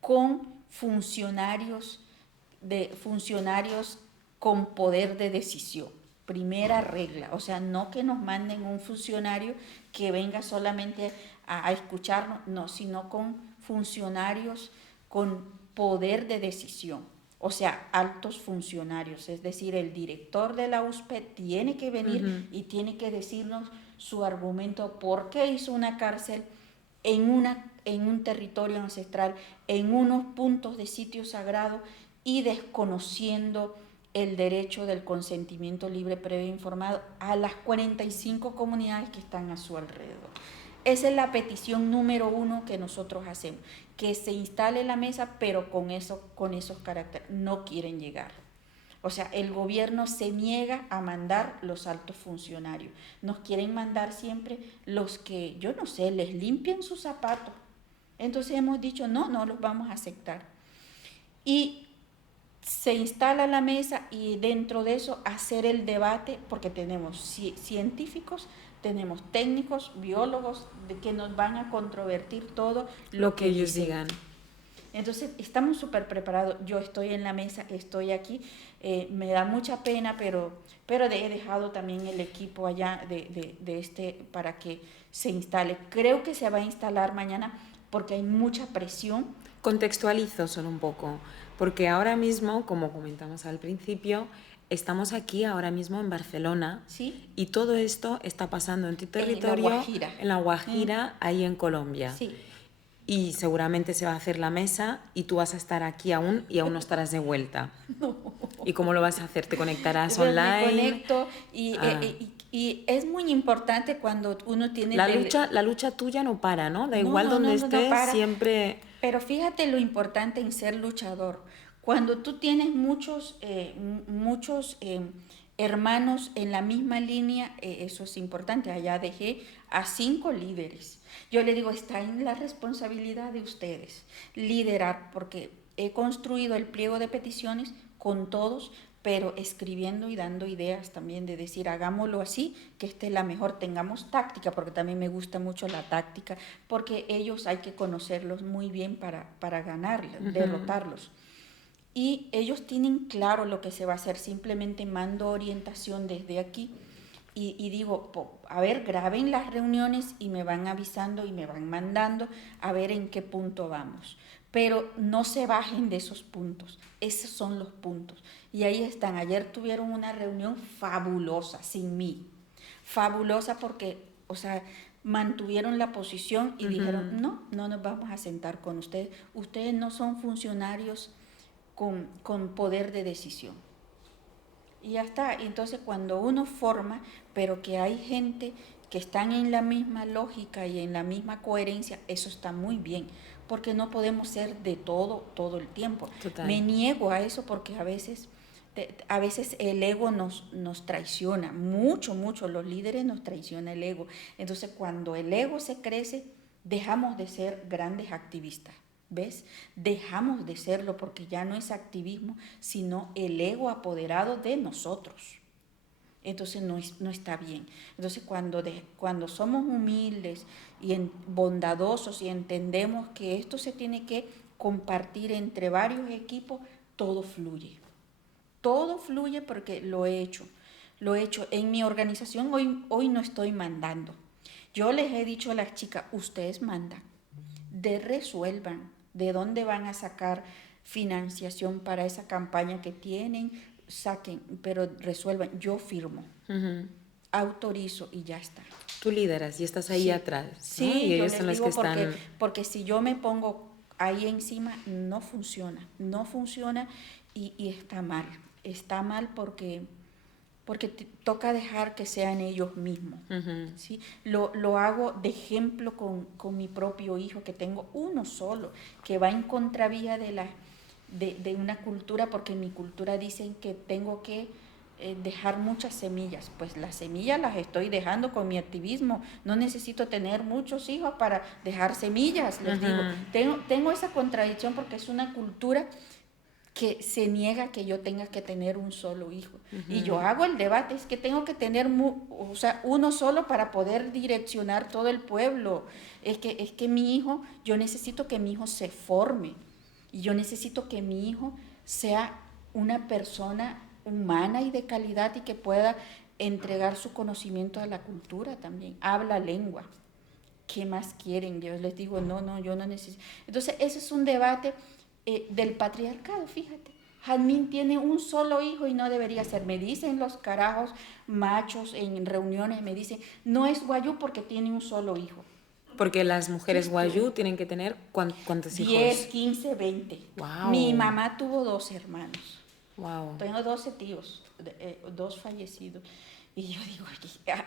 con funcionarios con poder de decisión. Primera regla, o sea, no que nos manden un funcionario que venga solamente a escucharnos, no, sino con funcionarios con poder de decisión, o sea, altos funcionarios, es decir, el director de la USPE tiene que venir y tiene que decirnos su argumento, por qué hizo una cárcel en un territorio ancestral, en unos puntos de sitio sagrado y desconociendo el derecho del consentimiento libre, previo e informado a las 45 comunidades que están a su alrededor. Esa es la petición número 1 que nosotros hacemos, que se instale la mesa, pero con esos caracteres. No quieren llegar. O sea, el gobierno se niega a mandar los altos funcionarios. Nos quieren mandar siempre los que, yo no sé, les limpian sus zapatos. Entonces hemos dicho, no los vamos a aceptar. Y se instala la mesa y dentro de eso hacer el debate, porque tenemos científicos, tenemos técnicos, biólogos, de que nos van a controvertir todo lo que ellos digan. Entonces estamos súper preparados. Yo estoy en la mesa, estoy aquí, me da mucha pena, pero he dejado también el equipo allá para que se instale. Creo que se va a instalar mañana porque hay mucha presión. Contextualizo solo un poco, porque ahora mismo, como comentamos al principio, estamos aquí ahora mismo en Barcelona, ¿sí? Y todo esto está pasando en tu territorio, en la Guajira, ahí en Colombia. Sí. Y seguramente se va a hacer la mesa y tú vas a estar aquí aún y aún no estarás de vuelta. No. ¿Y cómo lo vas a hacer? ¿Te conectarás Pero online? Me conecto y es muy importante cuando uno tiene... La lucha tuya no para, ¿no? Da igual donde estés, siempre... Pero fíjate lo importante en ser luchador. Cuando tú tienes muchos hermanos en la misma línea, eso es importante. Allá dejé a 5 líderes. Yo le digo, está en la responsabilidad de ustedes liderar, porque he construido el pliego de peticiones con todos, pero escribiendo y dando ideas también de decir, hagámoslo así, que esté la mejor, tengamos táctica, porque también me gusta mucho la táctica, porque ellos hay que conocerlos muy bien para ganarlos, derrotarlos. Y ellos tienen claro lo que se va a hacer, simplemente mando orientación desde aquí y digo, a ver, graben las reuniones y me van avisando y me van mandando a ver en qué punto vamos. Pero no se bajen de esos puntos, esos son los puntos. Y ahí están, ayer tuvieron una reunión fabulosa, sin mí, fabulosa porque, o sea, mantuvieron la posición y dijeron, no nos vamos a sentar con ustedes no son funcionarios con poder de decisión. Y ya está. Entonces cuando uno forma, pero que hay gente que están en la misma lógica y en la misma coherencia, eso está muy bien, porque no podemos ser de todo el tiempo. Total. Me niego a eso porque a veces el ego nos traiciona, mucho, los líderes nos traiciona el ego. Entonces cuando el ego se crece, dejamos de ser grandes activistas. ¿Ves? Dejamos de serlo porque ya no es activismo, sino el ego apoderado de nosotros. Entonces no está bien. Entonces cuando somos humildes y bondadosos y entendemos que esto se tiene que compartir entre varios equipos, todo fluye. Todo fluye porque lo he hecho. En mi organización hoy no estoy mandando. Yo les he dicho a las chicas, ustedes mandan, resuelvan. ¿De dónde van a sacar financiación para esa campaña que tienen? Saquen, pero resuelvan. Yo firmo, autorizo y ya está. Tú lideras y estás ahí atrás, ¿no? Sí, y ellos yo son les los digo que están... porque si yo me pongo ahí encima, no funciona y está mal. Está mal porque toca dejar que sean ellos mismos. ¿Sí? Lo hago de ejemplo con mi propio hijo, que tengo uno solo, que va en contravía de una cultura, porque en mi cultura dicen que tengo que dejar muchas semillas. Pues las semillas las estoy dejando con mi activismo. No necesito tener muchos hijos para dejar semillas, les digo. Tengo esa contradicción porque es una cultura que se niega que yo tenga que tener un solo hijo. Y yo hago el debate, es que tengo que tener uno solo para poder direccionar todo el pueblo. Es que mi hijo, yo necesito que mi hijo se forme. Y yo necesito que mi hijo sea una persona humana y de calidad y que pueda entregar su conocimiento a la cultura también. Habla lengua. ¿Qué más quieren? Yo les digo, no, yo no necesito. Entonces, ese es un debate del patriarcado, fíjate. Jazmín tiene un solo hijo y no debería ser. Me dicen los carajos machos en reuniones, me dicen, no es guayú porque tiene un solo hijo. Porque las mujeres guayú tienen que tener ¿cuántos hijos? 10, 15, 20. Wow. Mi mamá tuvo 2 hermanos. Wow. Tengo 12 tíos, 2 fallecidos. Y yo digo,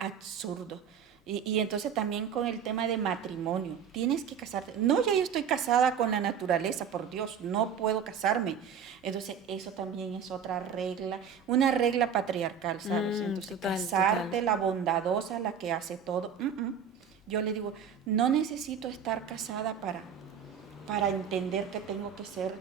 absurdo. Y entonces también con el tema de matrimonio, tienes que casarte. No, ya yo estoy casada con la naturaleza, por Dios, no puedo casarme. Entonces eso también es otra regla, una regla patriarcal, ¿sabes? Entonces casarte, la bondadosa, la que hace todo. Yo le digo, no necesito estar casada para entender que tengo que ser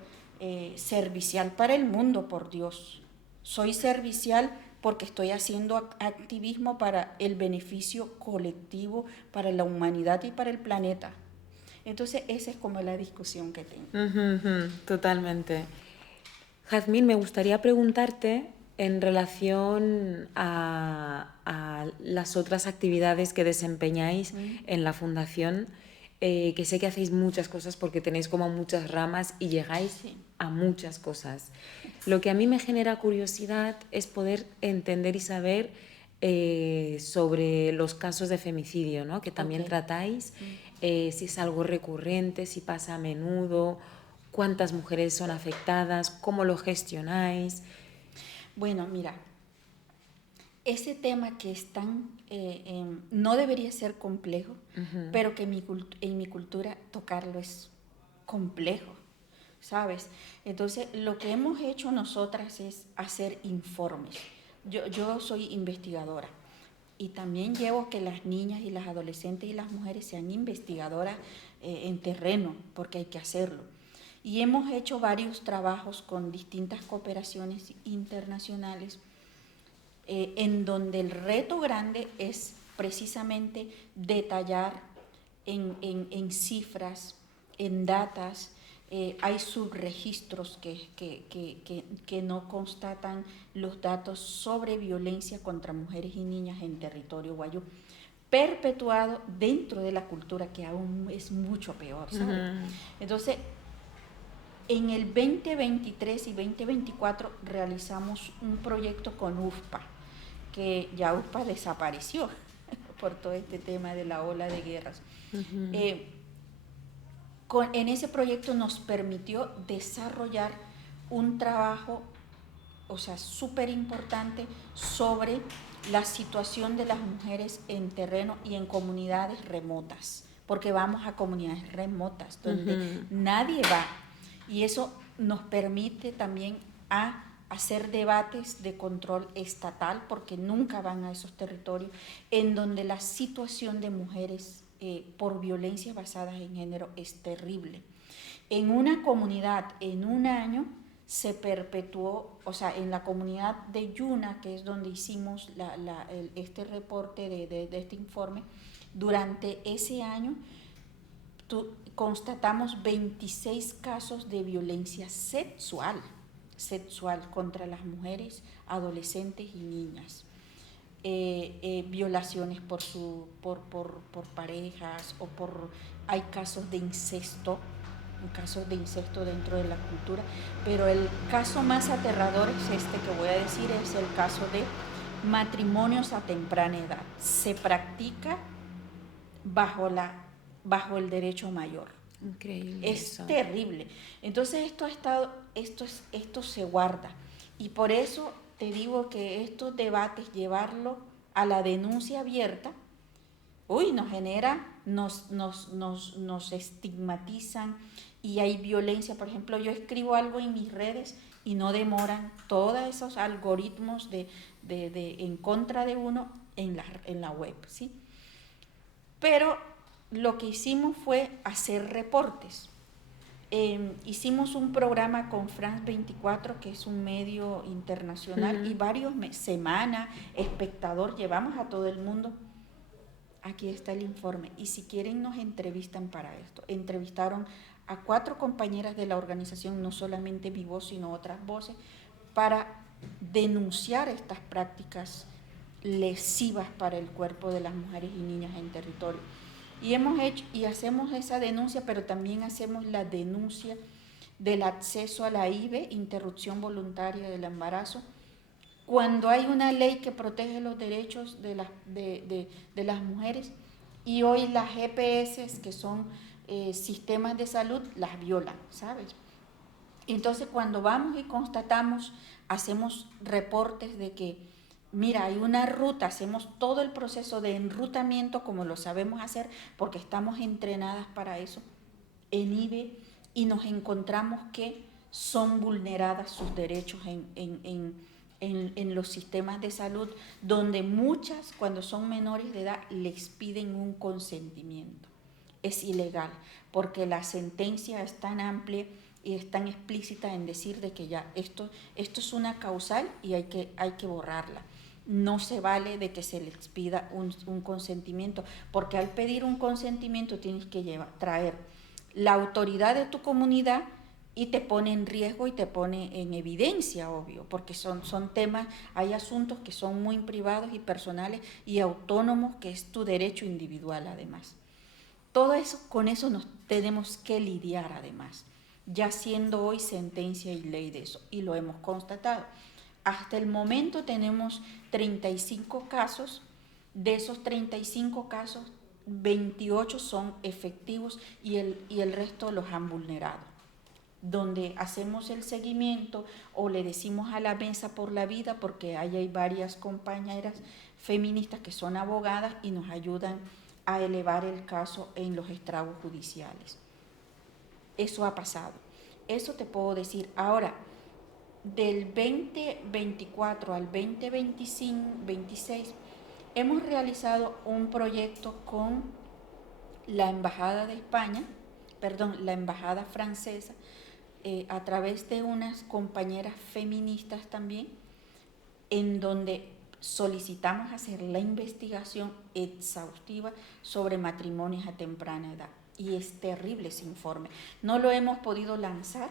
servicial para el mundo, por Dios. Soy servicial porque estoy haciendo activismo para el beneficio colectivo, para la humanidad y para el planeta. Entonces, esa es como la discusión que tengo. Totalmente. Jazmín, me gustaría preguntarte en relación a las otras actividades que desempeñáis en la Fundación, que sé que hacéis muchas cosas porque tenéis como muchas ramas y llegáis a muchas cosas. Lo que a mí me genera curiosidad es poder entender y saber sobre los casos de femicidio, ¿no? Que también tratáis, si es algo recurrente, si pasa a menudo, cuántas mujeres son afectadas, cómo lo gestionáis. Bueno, mira, ese tema que es tan, no debería ser complejo, pero que en mi cultura tocarlo es complejo, ¿sabes? Entonces, lo que hemos hecho nosotras es hacer informes. Yo soy investigadora y también llevo que las niñas y las adolescentes y las mujeres sean investigadoras en terreno, porque hay que hacerlo. Y hemos hecho varios trabajos con distintas cooperaciones internacionales en donde el reto grande es precisamente detallar en cifras, en datas. Hay subregistros que no constatan los datos sobre violencia contra mujeres y niñas en territorio guayú, perpetuado dentro de la cultura, que aún es mucho peor, ¿sabes? Entonces, en el 2023 y 2024 realizamos un proyecto con UFPA, que ya UFPA desapareció por todo este tema de la ola de guerras. En ese proyecto nos permitió desarrollar un trabajo, o sea, súper importante sobre la situación de las mujeres en terreno y en comunidades remotas, porque vamos a comunidades remotas donde nadie va, y eso nos permite también a hacer debates de control estatal, porque nunca van a esos territorios en donde la situación de mujeres por violencias basadas en género es terrible. En una comunidad, en un año, se perpetuó, o sea, en la comunidad de Yuna, que es donde hicimos este reporte de este informe, durante ese año constatamos 26 casos de violencia sexual contra las mujeres, adolescentes y niñas. Violaciones por parejas, hay casos de incesto, dentro de la cultura, pero el caso más aterrador es este que voy a decir, es el caso de matrimonios a temprana edad. Se practica bajo el derecho mayor. Increíble. Es eso. terrible. Entonces esto se guarda, y por eso te digo que estos debates, llevarlo a la denuncia abierta, nos estigmatizan, y hay violencia. Por ejemplo, yo escribo algo en mis redes y no demoran todos esos algoritmos en contra de uno en la web, ¿sí? Pero lo que hicimos fue hacer reportes. Hicimos un programa con France 24, que es un medio internacional, y varios semanas, Espectador, llevamos a todo el mundo. Aquí está el informe, y si quieren nos entrevistan para esto. Entrevistaron a 4 compañeras de la organización, no solamente mi voz, sino otras voces, para denunciar estas prácticas lesivas para el cuerpo de las mujeres y niñas en territorio. Y hacemos esa denuncia, pero también hacemos la denuncia del acceso a la IVE, interrupción voluntaria del embarazo, cuando hay una ley que protege los derechos de las mujeres, y hoy las GPS, que son sistemas de salud, las violan, ¿sabes? Entonces, cuando vamos y constatamos, hacemos reportes de que, mira, hay una ruta, hacemos todo el proceso de enrutamiento como lo sabemos hacer, porque estamos entrenadas para eso en IVE, y nos encontramos que son vulneradas sus derechos en los sistemas de salud, donde muchas, cuando son menores de edad, les piden un consentimiento. es ilegal, porque la sentencia es tan amplia y es tan explícita en decir de que ya esto es una causal y hay que borrarla. No se vale de que se les pida un consentimiento, porque al pedir un consentimiento tienes que traer la autoridad de tu comunidad y te pone en riesgo y te pone en evidencia, obvio, porque son temas, hay asuntos que son muy privados y personales y autónomos, que es tu derecho individual además. Todo eso, con eso nos tenemos que lidiar además, ya siendo hoy sentencia y ley de eso, y lo hemos constatado. Hasta el momento tenemos 35 casos, de esos 35 casos, 28 son efectivos y el resto los han vulnerado, donde hacemos el seguimiento o le decimos a la Mesa por la Vida, porque ahí hay varias compañeras feministas que son abogadas y nos ayudan a elevar el caso en los estragos judiciales. Eso ha pasado, eso te puedo decir. Ahora, del 2024 al 2026 hemos realizado un proyecto con la Embajada de España, la Embajada Francesa, a través de unas compañeras feministas también, en donde solicitamos hacer la investigación exhaustiva sobre matrimonios a temprana edad. Y es terrible ese informe. No lo hemos podido lanzar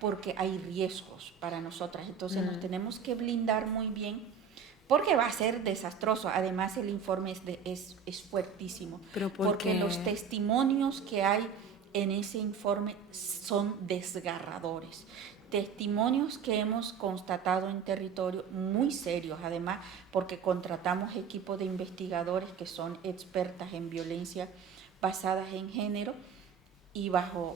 porque hay riesgos para nosotras, entonces nos tenemos que blindar muy bien, porque va a ser desastroso. Además el informe es fuertísimo, porque los testimonios que hay en ese informe son desgarradores, testimonios que hemos constatado en territorio muy serios, además porque contratamos equipos de investigadores que son expertas en violencia basadas en género, y bajo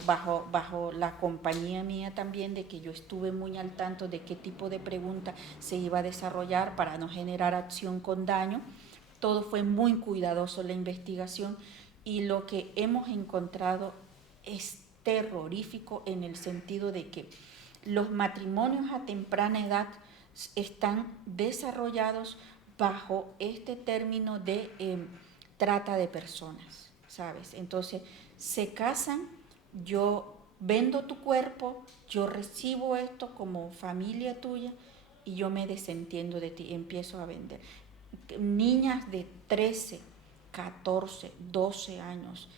la compañía mía también, de que yo estuve muy al tanto de qué tipo de pregunta se iba a desarrollar para no generar acción con daño. Todo fue muy cuidadoso la investigación, y lo que hemos encontrado es terrorífico, en el sentido de que los matrimonios a temprana edad están desarrollados bajo este término de trata de personas, ¿sabes? Entonces se casan, yo vendo tu cuerpo, yo recibo esto como familia tuya y yo me desentiendo de ti, empiezo a vender. Niñas de 13, 14, 12 años,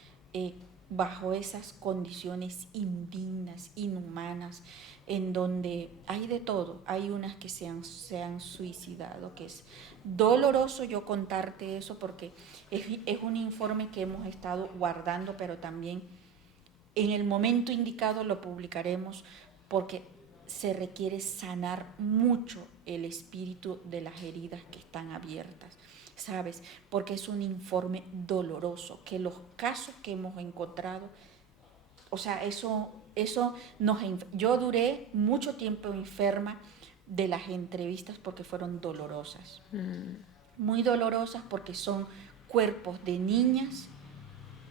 bajo esas condiciones indignas, inhumanas, en donde hay de todo. Hay unas que se han suicidado, que es doloroso yo contarte eso, porque es un informe que hemos estado guardando, pero también en el momento indicado lo publicaremos, porque se requiere sanar mucho el espíritu de las heridas que están abiertas, ¿sabes? Porque es un informe doloroso, que los casos que hemos encontrado, o sea, yo duré mucho tiempo enferma de las entrevistas, porque fueron dolorosas, muy dolorosas, porque son cuerpos de niñas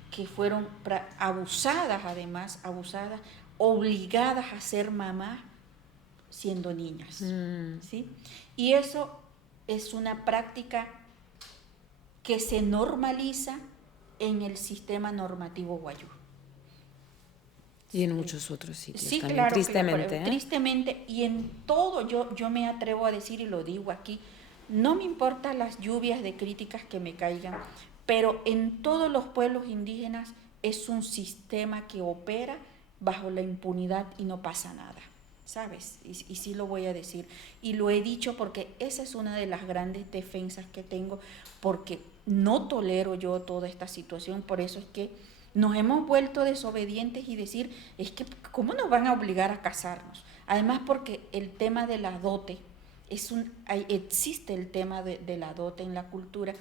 que fueron abusadas, además, obligadas a ser mamás siendo niñas, ¿sí? Y eso es una práctica que se normaliza en el sistema normativo wayúu. Y en muchos otros sitios sí, también, claro, tristemente. Tristemente, y en todo, yo me atrevo a decir, y lo digo aquí, no me importan las lluvias de críticas que me caigan, pero en todos los pueblos indígenas es un sistema que opera bajo la impunidad y no pasa nada, ¿sabes? Y sí lo voy a decir, y lo he dicho porque esa es una de las grandes defensas que tengo, porque no tolero yo toda esta situación. Por eso es que nos hemos vuelto desobedientes y decir, es que ¿cómo nos van a obligar a casarnos? Además, porque el tema de la dote, existe el tema de la dote en la cultura,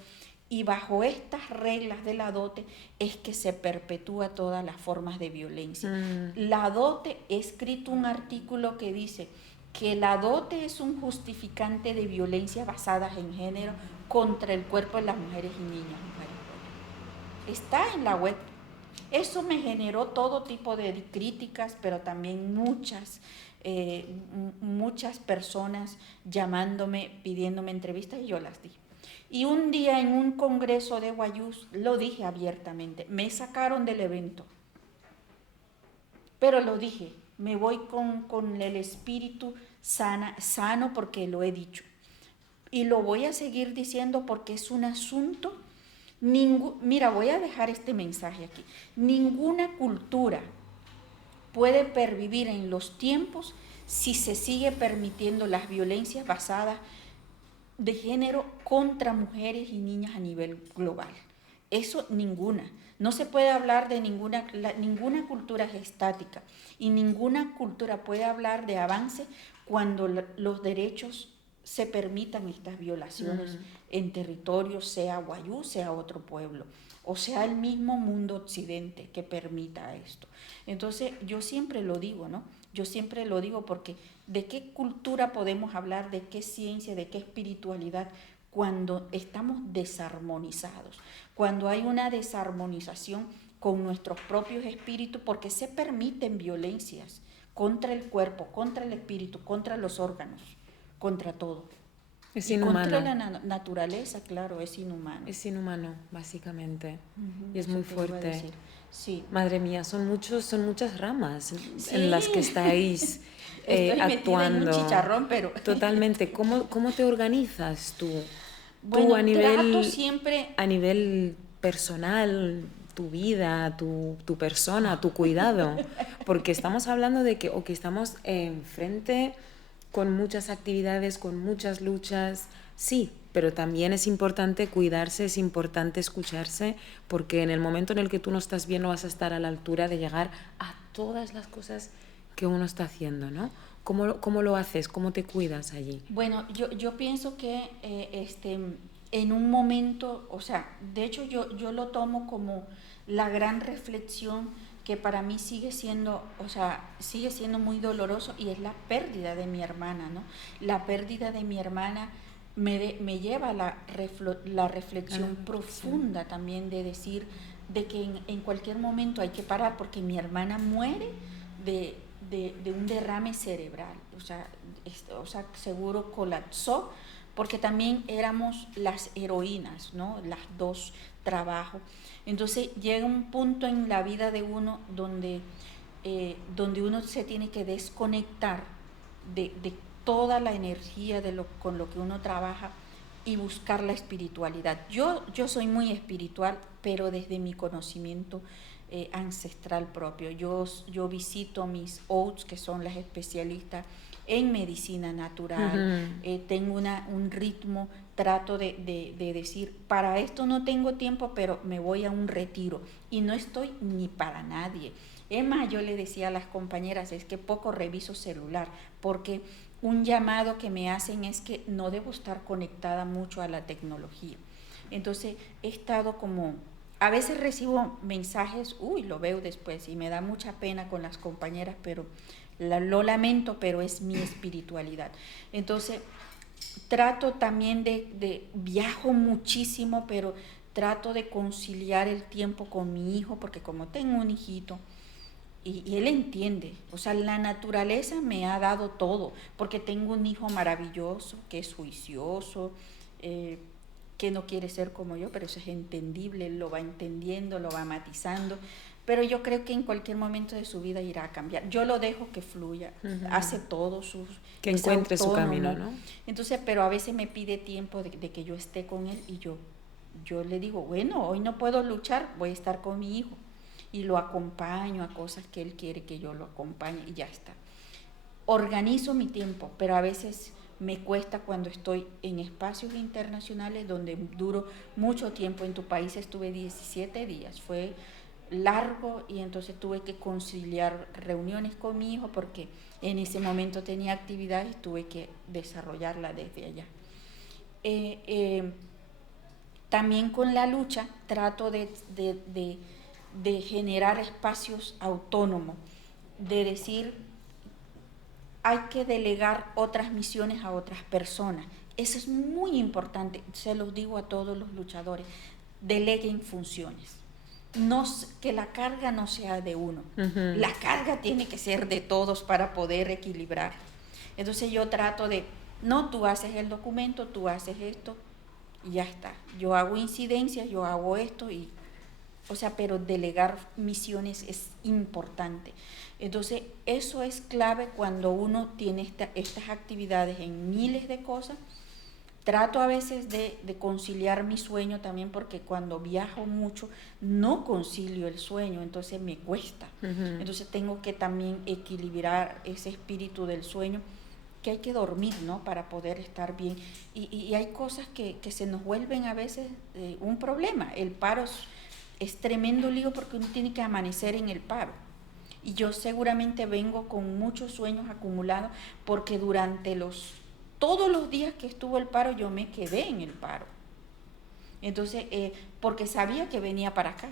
y bajo estas reglas de la dote es que se perpetúa todas las formas de violencia. La dote, he escrito un artículo que dice que la dote es un justificante de violencia basadas en género contra el cuerpo de las mujeres y niñas. Está en la web. Eso me generó todo tipo de críticas, pero también muchas personas llamándome, pidiéndome entrevistas, y yo las di. Y un día en un congreso de guayús, lo dije abiertamente, me sacaron del evento. Pero lo dije, me voy con el espíritu sano porque lo he dicho. Y lo voy a seguir diciendo porque es un asunto. Mira, voy a dejar este mensaje aquí. Ninguna cultura puede pervivir en los tiempos si se sigue permitiendo las violencias basadas de género contra mujeres y niñas a nivel global. Eso ninguna. No se puede hablar de ninguna cultura es estática y ninguna cultura puede hablar de avance cuando los derechos se permitan estas violaciones en territorios, sea guayú, sea otro pueblo, o sea el mismo mundo occidente que permita esto. Entonces yo siempre lo digo, ¿no? Yo siempre lo digo porque ¿de qué cultura podemos hablar, de qué ciencia, de qué espiritualidad cuando estamos desarmonizados? Cuando hay una desarmonización con nuestros propios espíritus porque se permiten violencias contra el cuerpo, contra el espíritu, contra los órganos, contra todo. Es inhumano. Contra la naturaleza, claro, es inhumano. Es inhumano, básicamente. Y es muy fuerte. Sí. Madre mía, son muchas ramas Sí. en las que estáis Estoy actuando. metida en un chicharrón, pero... Totalmente. ¿Cómo te organizas tú? Bueno, Tú a nivel, siempre... a nivel personal, tu vida, tu persona, tu cuidado. Porque estamos hablando de que estamos enfrente con muchas actividades, con muchas luchas, sí, pero también es importante cuidarse, es importante escucharse, porque en el momento en el que tú no estás bien no vas a estar a la altura de llegar a todas las cosas que uno está haciendo, ¿no? ¿Cómo lo haces? ¿Cómo te cuidas allí? Bueno, yo pienso que en un momento, o sea, de hecho yo lo tomo como la gran reflexión que para mí sigue siendo muy doloroso, y es la pérdida de mi hermana, ¿no? La pérdida de mi hermana me lleva a la reflexión profunda también de decir de que en cualquier momento hay que parar porque mi hermana muere de un derrame cerebral, o sea, seguro colapsó porque también éramos las heroínas, ¿no? Las dos trabajo. Entonces llega un punto en la vida de uno donde uno se tiene que desconectar de toda la energía con lo que uno trabaja y buscar la espiritualidad. Yo soy muy espiritual, pero desde mi conocimiento ancestral propio. Yo visito mis OUTs, que son las especialistas en medicina natural. Tengo un ritmo, trato de decir, para esto no tengo tiempo, pero me voy a un retiro y no estoy ni para nadie. Es más, yo le decía a las compañeras, es que poco reviso celular, porque un llamado que me hacen es que no debo estar conectada mucho a la tecnología. Entonces he estado como, a veces recibo mensajes, lo veo después y me da mucha pena con las compañeras, pero lo lamento, pero es mi espiritualidad. Entonces trato también viajo muchísimo, pero trato de conciliar el tiempo con mi hijo, porque como tengo un hijito, y él entiende, o sea, la naturaleza me ha dado todo, porque tengo un hijo maravilloso, que es juicioso, que no quiere ser como yo, pero eso es entendible, él lo va entendiendo, lo va matizando, pero yo creo que en cualquier momento de su vida irá a cambiar. Yo lo dejo que fluya, hace todo que encuentre su camino, ¿no? Entonces, pero a veces me pide tiempo de que yo esté con él, y yo le digo, bueno, hoy no puedo luchar, voy a estar con mi hijo, y lo acompaño a cosas que él quiere que yo lo acompañe, y ya está. Organizo mi tiempo, pero a veces me cuesta cuando estoy en espacios internacionales donde duro mucho tiempo. En tu país estuve 17 días, fue largo, y entonces tuve que conciliar reuniones con mi hijo porque en ese momento tenía actividades y tuve que desarrollarla desde allá. También con la lucha trato de generar espacios autónomos, de decir, hay que delegar otras misiones a otras personas. Eso es muy importante, se los digo a todos los luchadores, deleguen funciones. Que la carga no sea de uno, la carga tiene que ser de todos para poder equilibrar. Entonces yo trato de, no, tú haces el documento, tú haces esto, y ya está. Yo hago incidencias, yo hago esto pero delegar misiones es importante. Entonces, eso es clave cuando uno tiene estas actividades en miles de cosas. Trato a veces de conciliar mi sueño también, porque cuando viajo mucho no concilio el sueño, entonces me cuesta. Uh-huh. Entonces tengo que también equilibrar ese espíritu del sueño, que hay que dormir, ¿no?, para poder estar bien. Y hay cosas que se nos vuelven a veces un problema. El paro es tremendo lío, porque uno tiene que amanecer en el paro. Y yo seguramente vengo con muchos sueños acumulados, porque durante todos los días que estuvo el paro, yo me quedé en el paro. Entonces, porque sabía que venía para acá.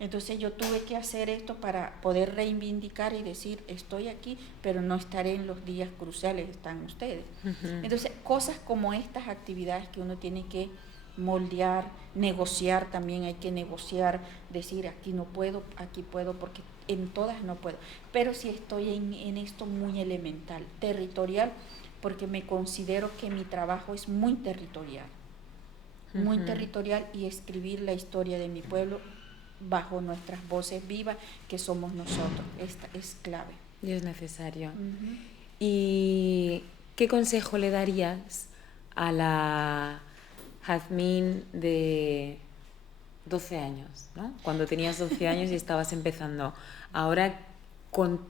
Entonces yo tuve que hacer esto para poder reivindicar y decir, estoy aquí, pero no estaré en los días cruciales, están ustedes. Uh-huh. Entonces, cosas como estas actividades que uno tiene que moldear, negociar también, hay que negociar, decir, aquí no puedo, aquí puedo, porque en todas no puedo. Pero sí estoy en esto muy elemental, territorial, porque me considero que mi trabajo es muy territorial, muy territorial, y escribir la historia de mi pueblo bajo nuestras voces vivas, que somos nosotros. Esta es clave. Y es necesario. Uh-huh. ¿Y qué consejo le darías a la Jazmín de 12 años, ¿no? Cuando tenías 12 años y estabas empezando? Ahora, con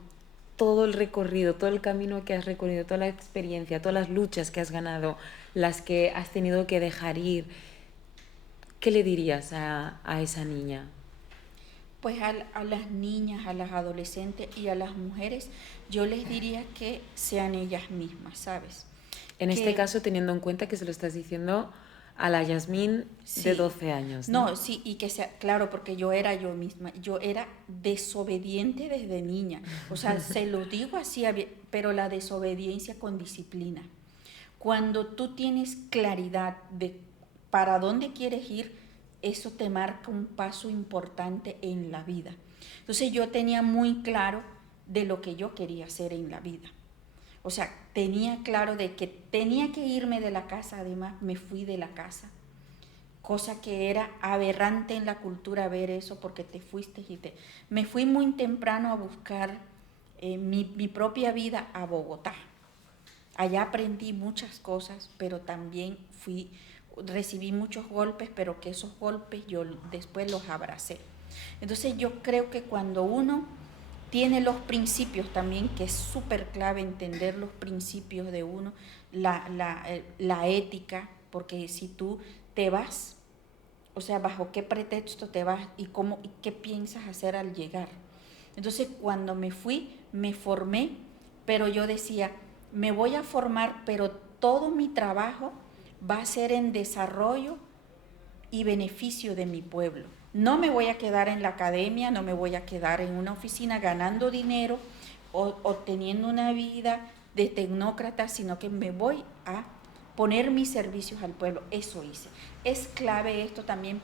todo el recorrido, todo el camino que has recorrido, toda la experiencia, todas las luchas que has ganado, las que has tenido que dejar ir, ¿qué le dirías a esa niña? Pues a las niñas, a las adolescentes y a las mujeres, yo les diría que sean ellas mismas, ¿sabes? En este caso, teniendo en cuenta que se lo estás diciendo a la Jazmín, sí, de 12 años, ¿no? No, sí, y que sea, claro, porque yo era yo misma, yo era desobediente desde niña, o sea, se lo digo así, pero la desobediencia con disciplina. Cuando tú tienes claridad de para dónde quieres ir, eso te marca un paso importante en la vida. Entonces yo tenía muy claro de lo que yo quería hacer en la vida. O sea, tenía claro de que tenía que irme de la casa. Además, me fui de la casa, cosa que era aberrante en la cultura ver eso, porque te fuiste me fui muy temprano a buscar mi propia vida a Bogotá. Allá aprendí muchas cosas, pero también recibí muchos golpes, pero que esos golpes yo después los abracé. Entonces yo creo que cuando uno tiene los principios también, que es súper clave entender los principios de uno, la ética, porque si tú te vas, o sea, bajo qué pretexto te vas y qué piensas hacer al llegar. Entonces cuando me fui, me formé, pero yo decía, me voy a formar, pero todo mi trabajo va a ser en desarrollo y beneficio de mi pueblo. No me voy a quedar en la academia, no me voy a quedar en una oficina ganando dinero o teniendo una vida de tecnócrata, sino que me voy a poner mis servicios al pueblo. Eso hice. Es clave esto también,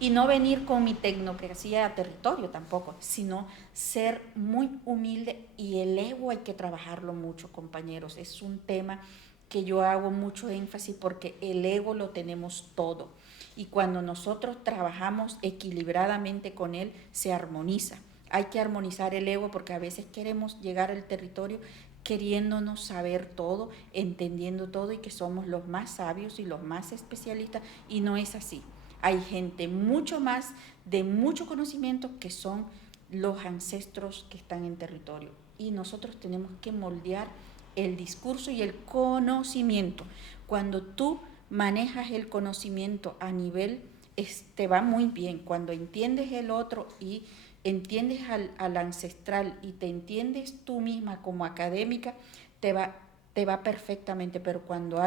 y no venir con mi tecnocracia a territorio tampoco, sino ser muy humilde, y el ego hay que trabajarlo mucho, compañeros. Es un tema que yo hago mucho énfasis, porque el ego lo tenemos todo. Y cuando nosotros trabajamos equilibradamente con él, se armoniza. Hay que armonizar el ego, porque a veces queremos llegar al territorio queriéndonos saber todo, entendiendo todo, y que somos los más sabios y los más especialistas, y no es así. Hay gente mucho más de mucho conocimiento, que son los ancestros que están en territorio, y nosotros tenemos que moldear el discurso y el conocimiento. Cuando tú manejas el conocimiento a nivel, te va muy bien. Cuando entiendes el otro y entiendes al ancestral y te entiendes tú misma como académica, te va perfectamente. Pero cuando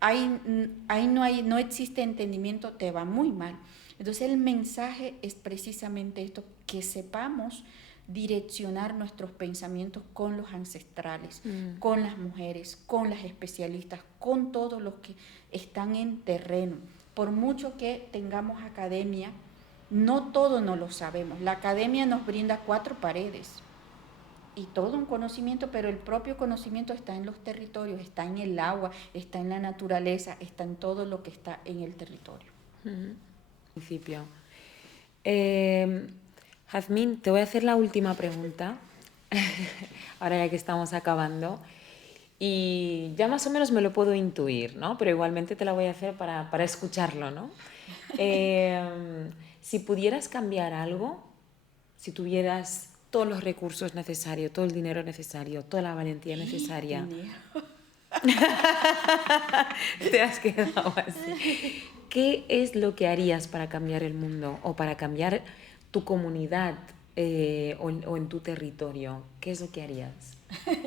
no existe entendimiento, te va muy mal. Entonces el mensaje es precisamente esto, que sepamos direccionar nuestros pensamientos con los ancestrales, con las mujeres, con las especialistas, con todos los que están en terreno. Por mucho que tengamos academia, no todo no lo sabemos. La academia nos brinda 4 paredes, y todo un conocimiento, pero el propio conocimiento está en los territorios, está en el agua, está en la naturaleza, está en todo lo que está en el territorio. Principio. Jazmín, te voy a hacer la última pregunta, ahora ya que estamos acabando, y ya más o menos me lo puedo intuir, ¿no? Pero igualmente te la voy a hacer para escucharlo, ¿no? Si pudieras cambiar algo, si tuvieras todos los recursos necesarios, todo el dinero necesario, toda la valentía necesaria... Te has quedado así. ¿Qué es lo que harías para cambiar el mundo o para cambiar tu comunidad o en tu territorio? ¿Qué es lo que harías?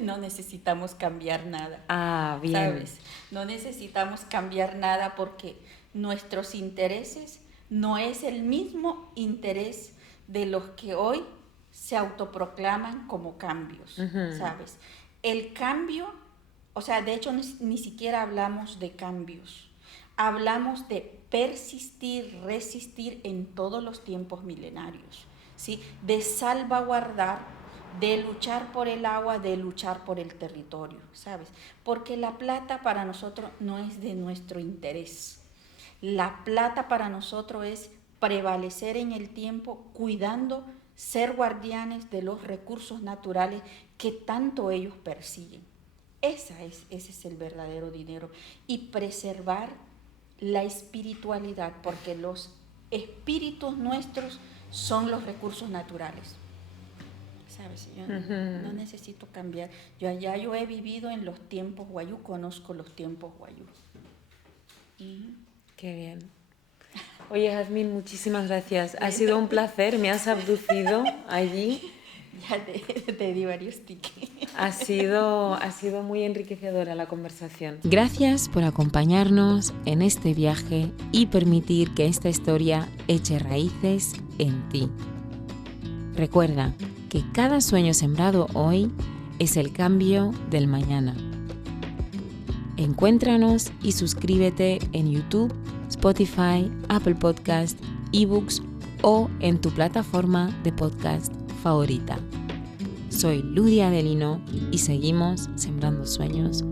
No necesitamos cambiar nada. Ah, bien. ¿Sabes? No necesitamos cambiar nada porque nuestros intereses no es el mismo interés de los que hoy se autoproclaman como cambios, ¿sabes? El cambio, o sea, de hecho ni siquiera hablamos de cambios, hablamos de persistir, resistir en todos los tiempos milenarios, ¿sí? De salvaguardar, de luchar por el agua, de luchar por el territorio, ¿sabes? Porque la plata para nosotros no es de nuestro interés. La plata para nosotros es prevalecer en el tiempo, cuidando, ser guardianes de los recursos naturales que tanto ellos persiguen. Ese es el verdadero dinero. Y preservar la espiritualidad, porque los espíritus nuestros son los recursos naturales. ¿Sabes? Yo no necesito cambiar. Yo he vivido en los tiempos guayú, conozco los tiempos guayú. Qué bien. Oye, Jazmín, muchísimas gracias. Ha sido un placer, me has abducido allí. Ya te di varios tickets. Ha sido muy enriquecedora la conversación. Gracias por acompañarnos en este viaje y permitir que esta historia eche raíces en ti. Recuerda que cada sueño sembrado hoy es el cambio del mañana. Encuéntranos y suscríbete en YouTube, Spotify, Apple Podcast, eBooks o en tu plataforma de podcast favorita. Soy Ludia Adelino y seguimos sembrando sueños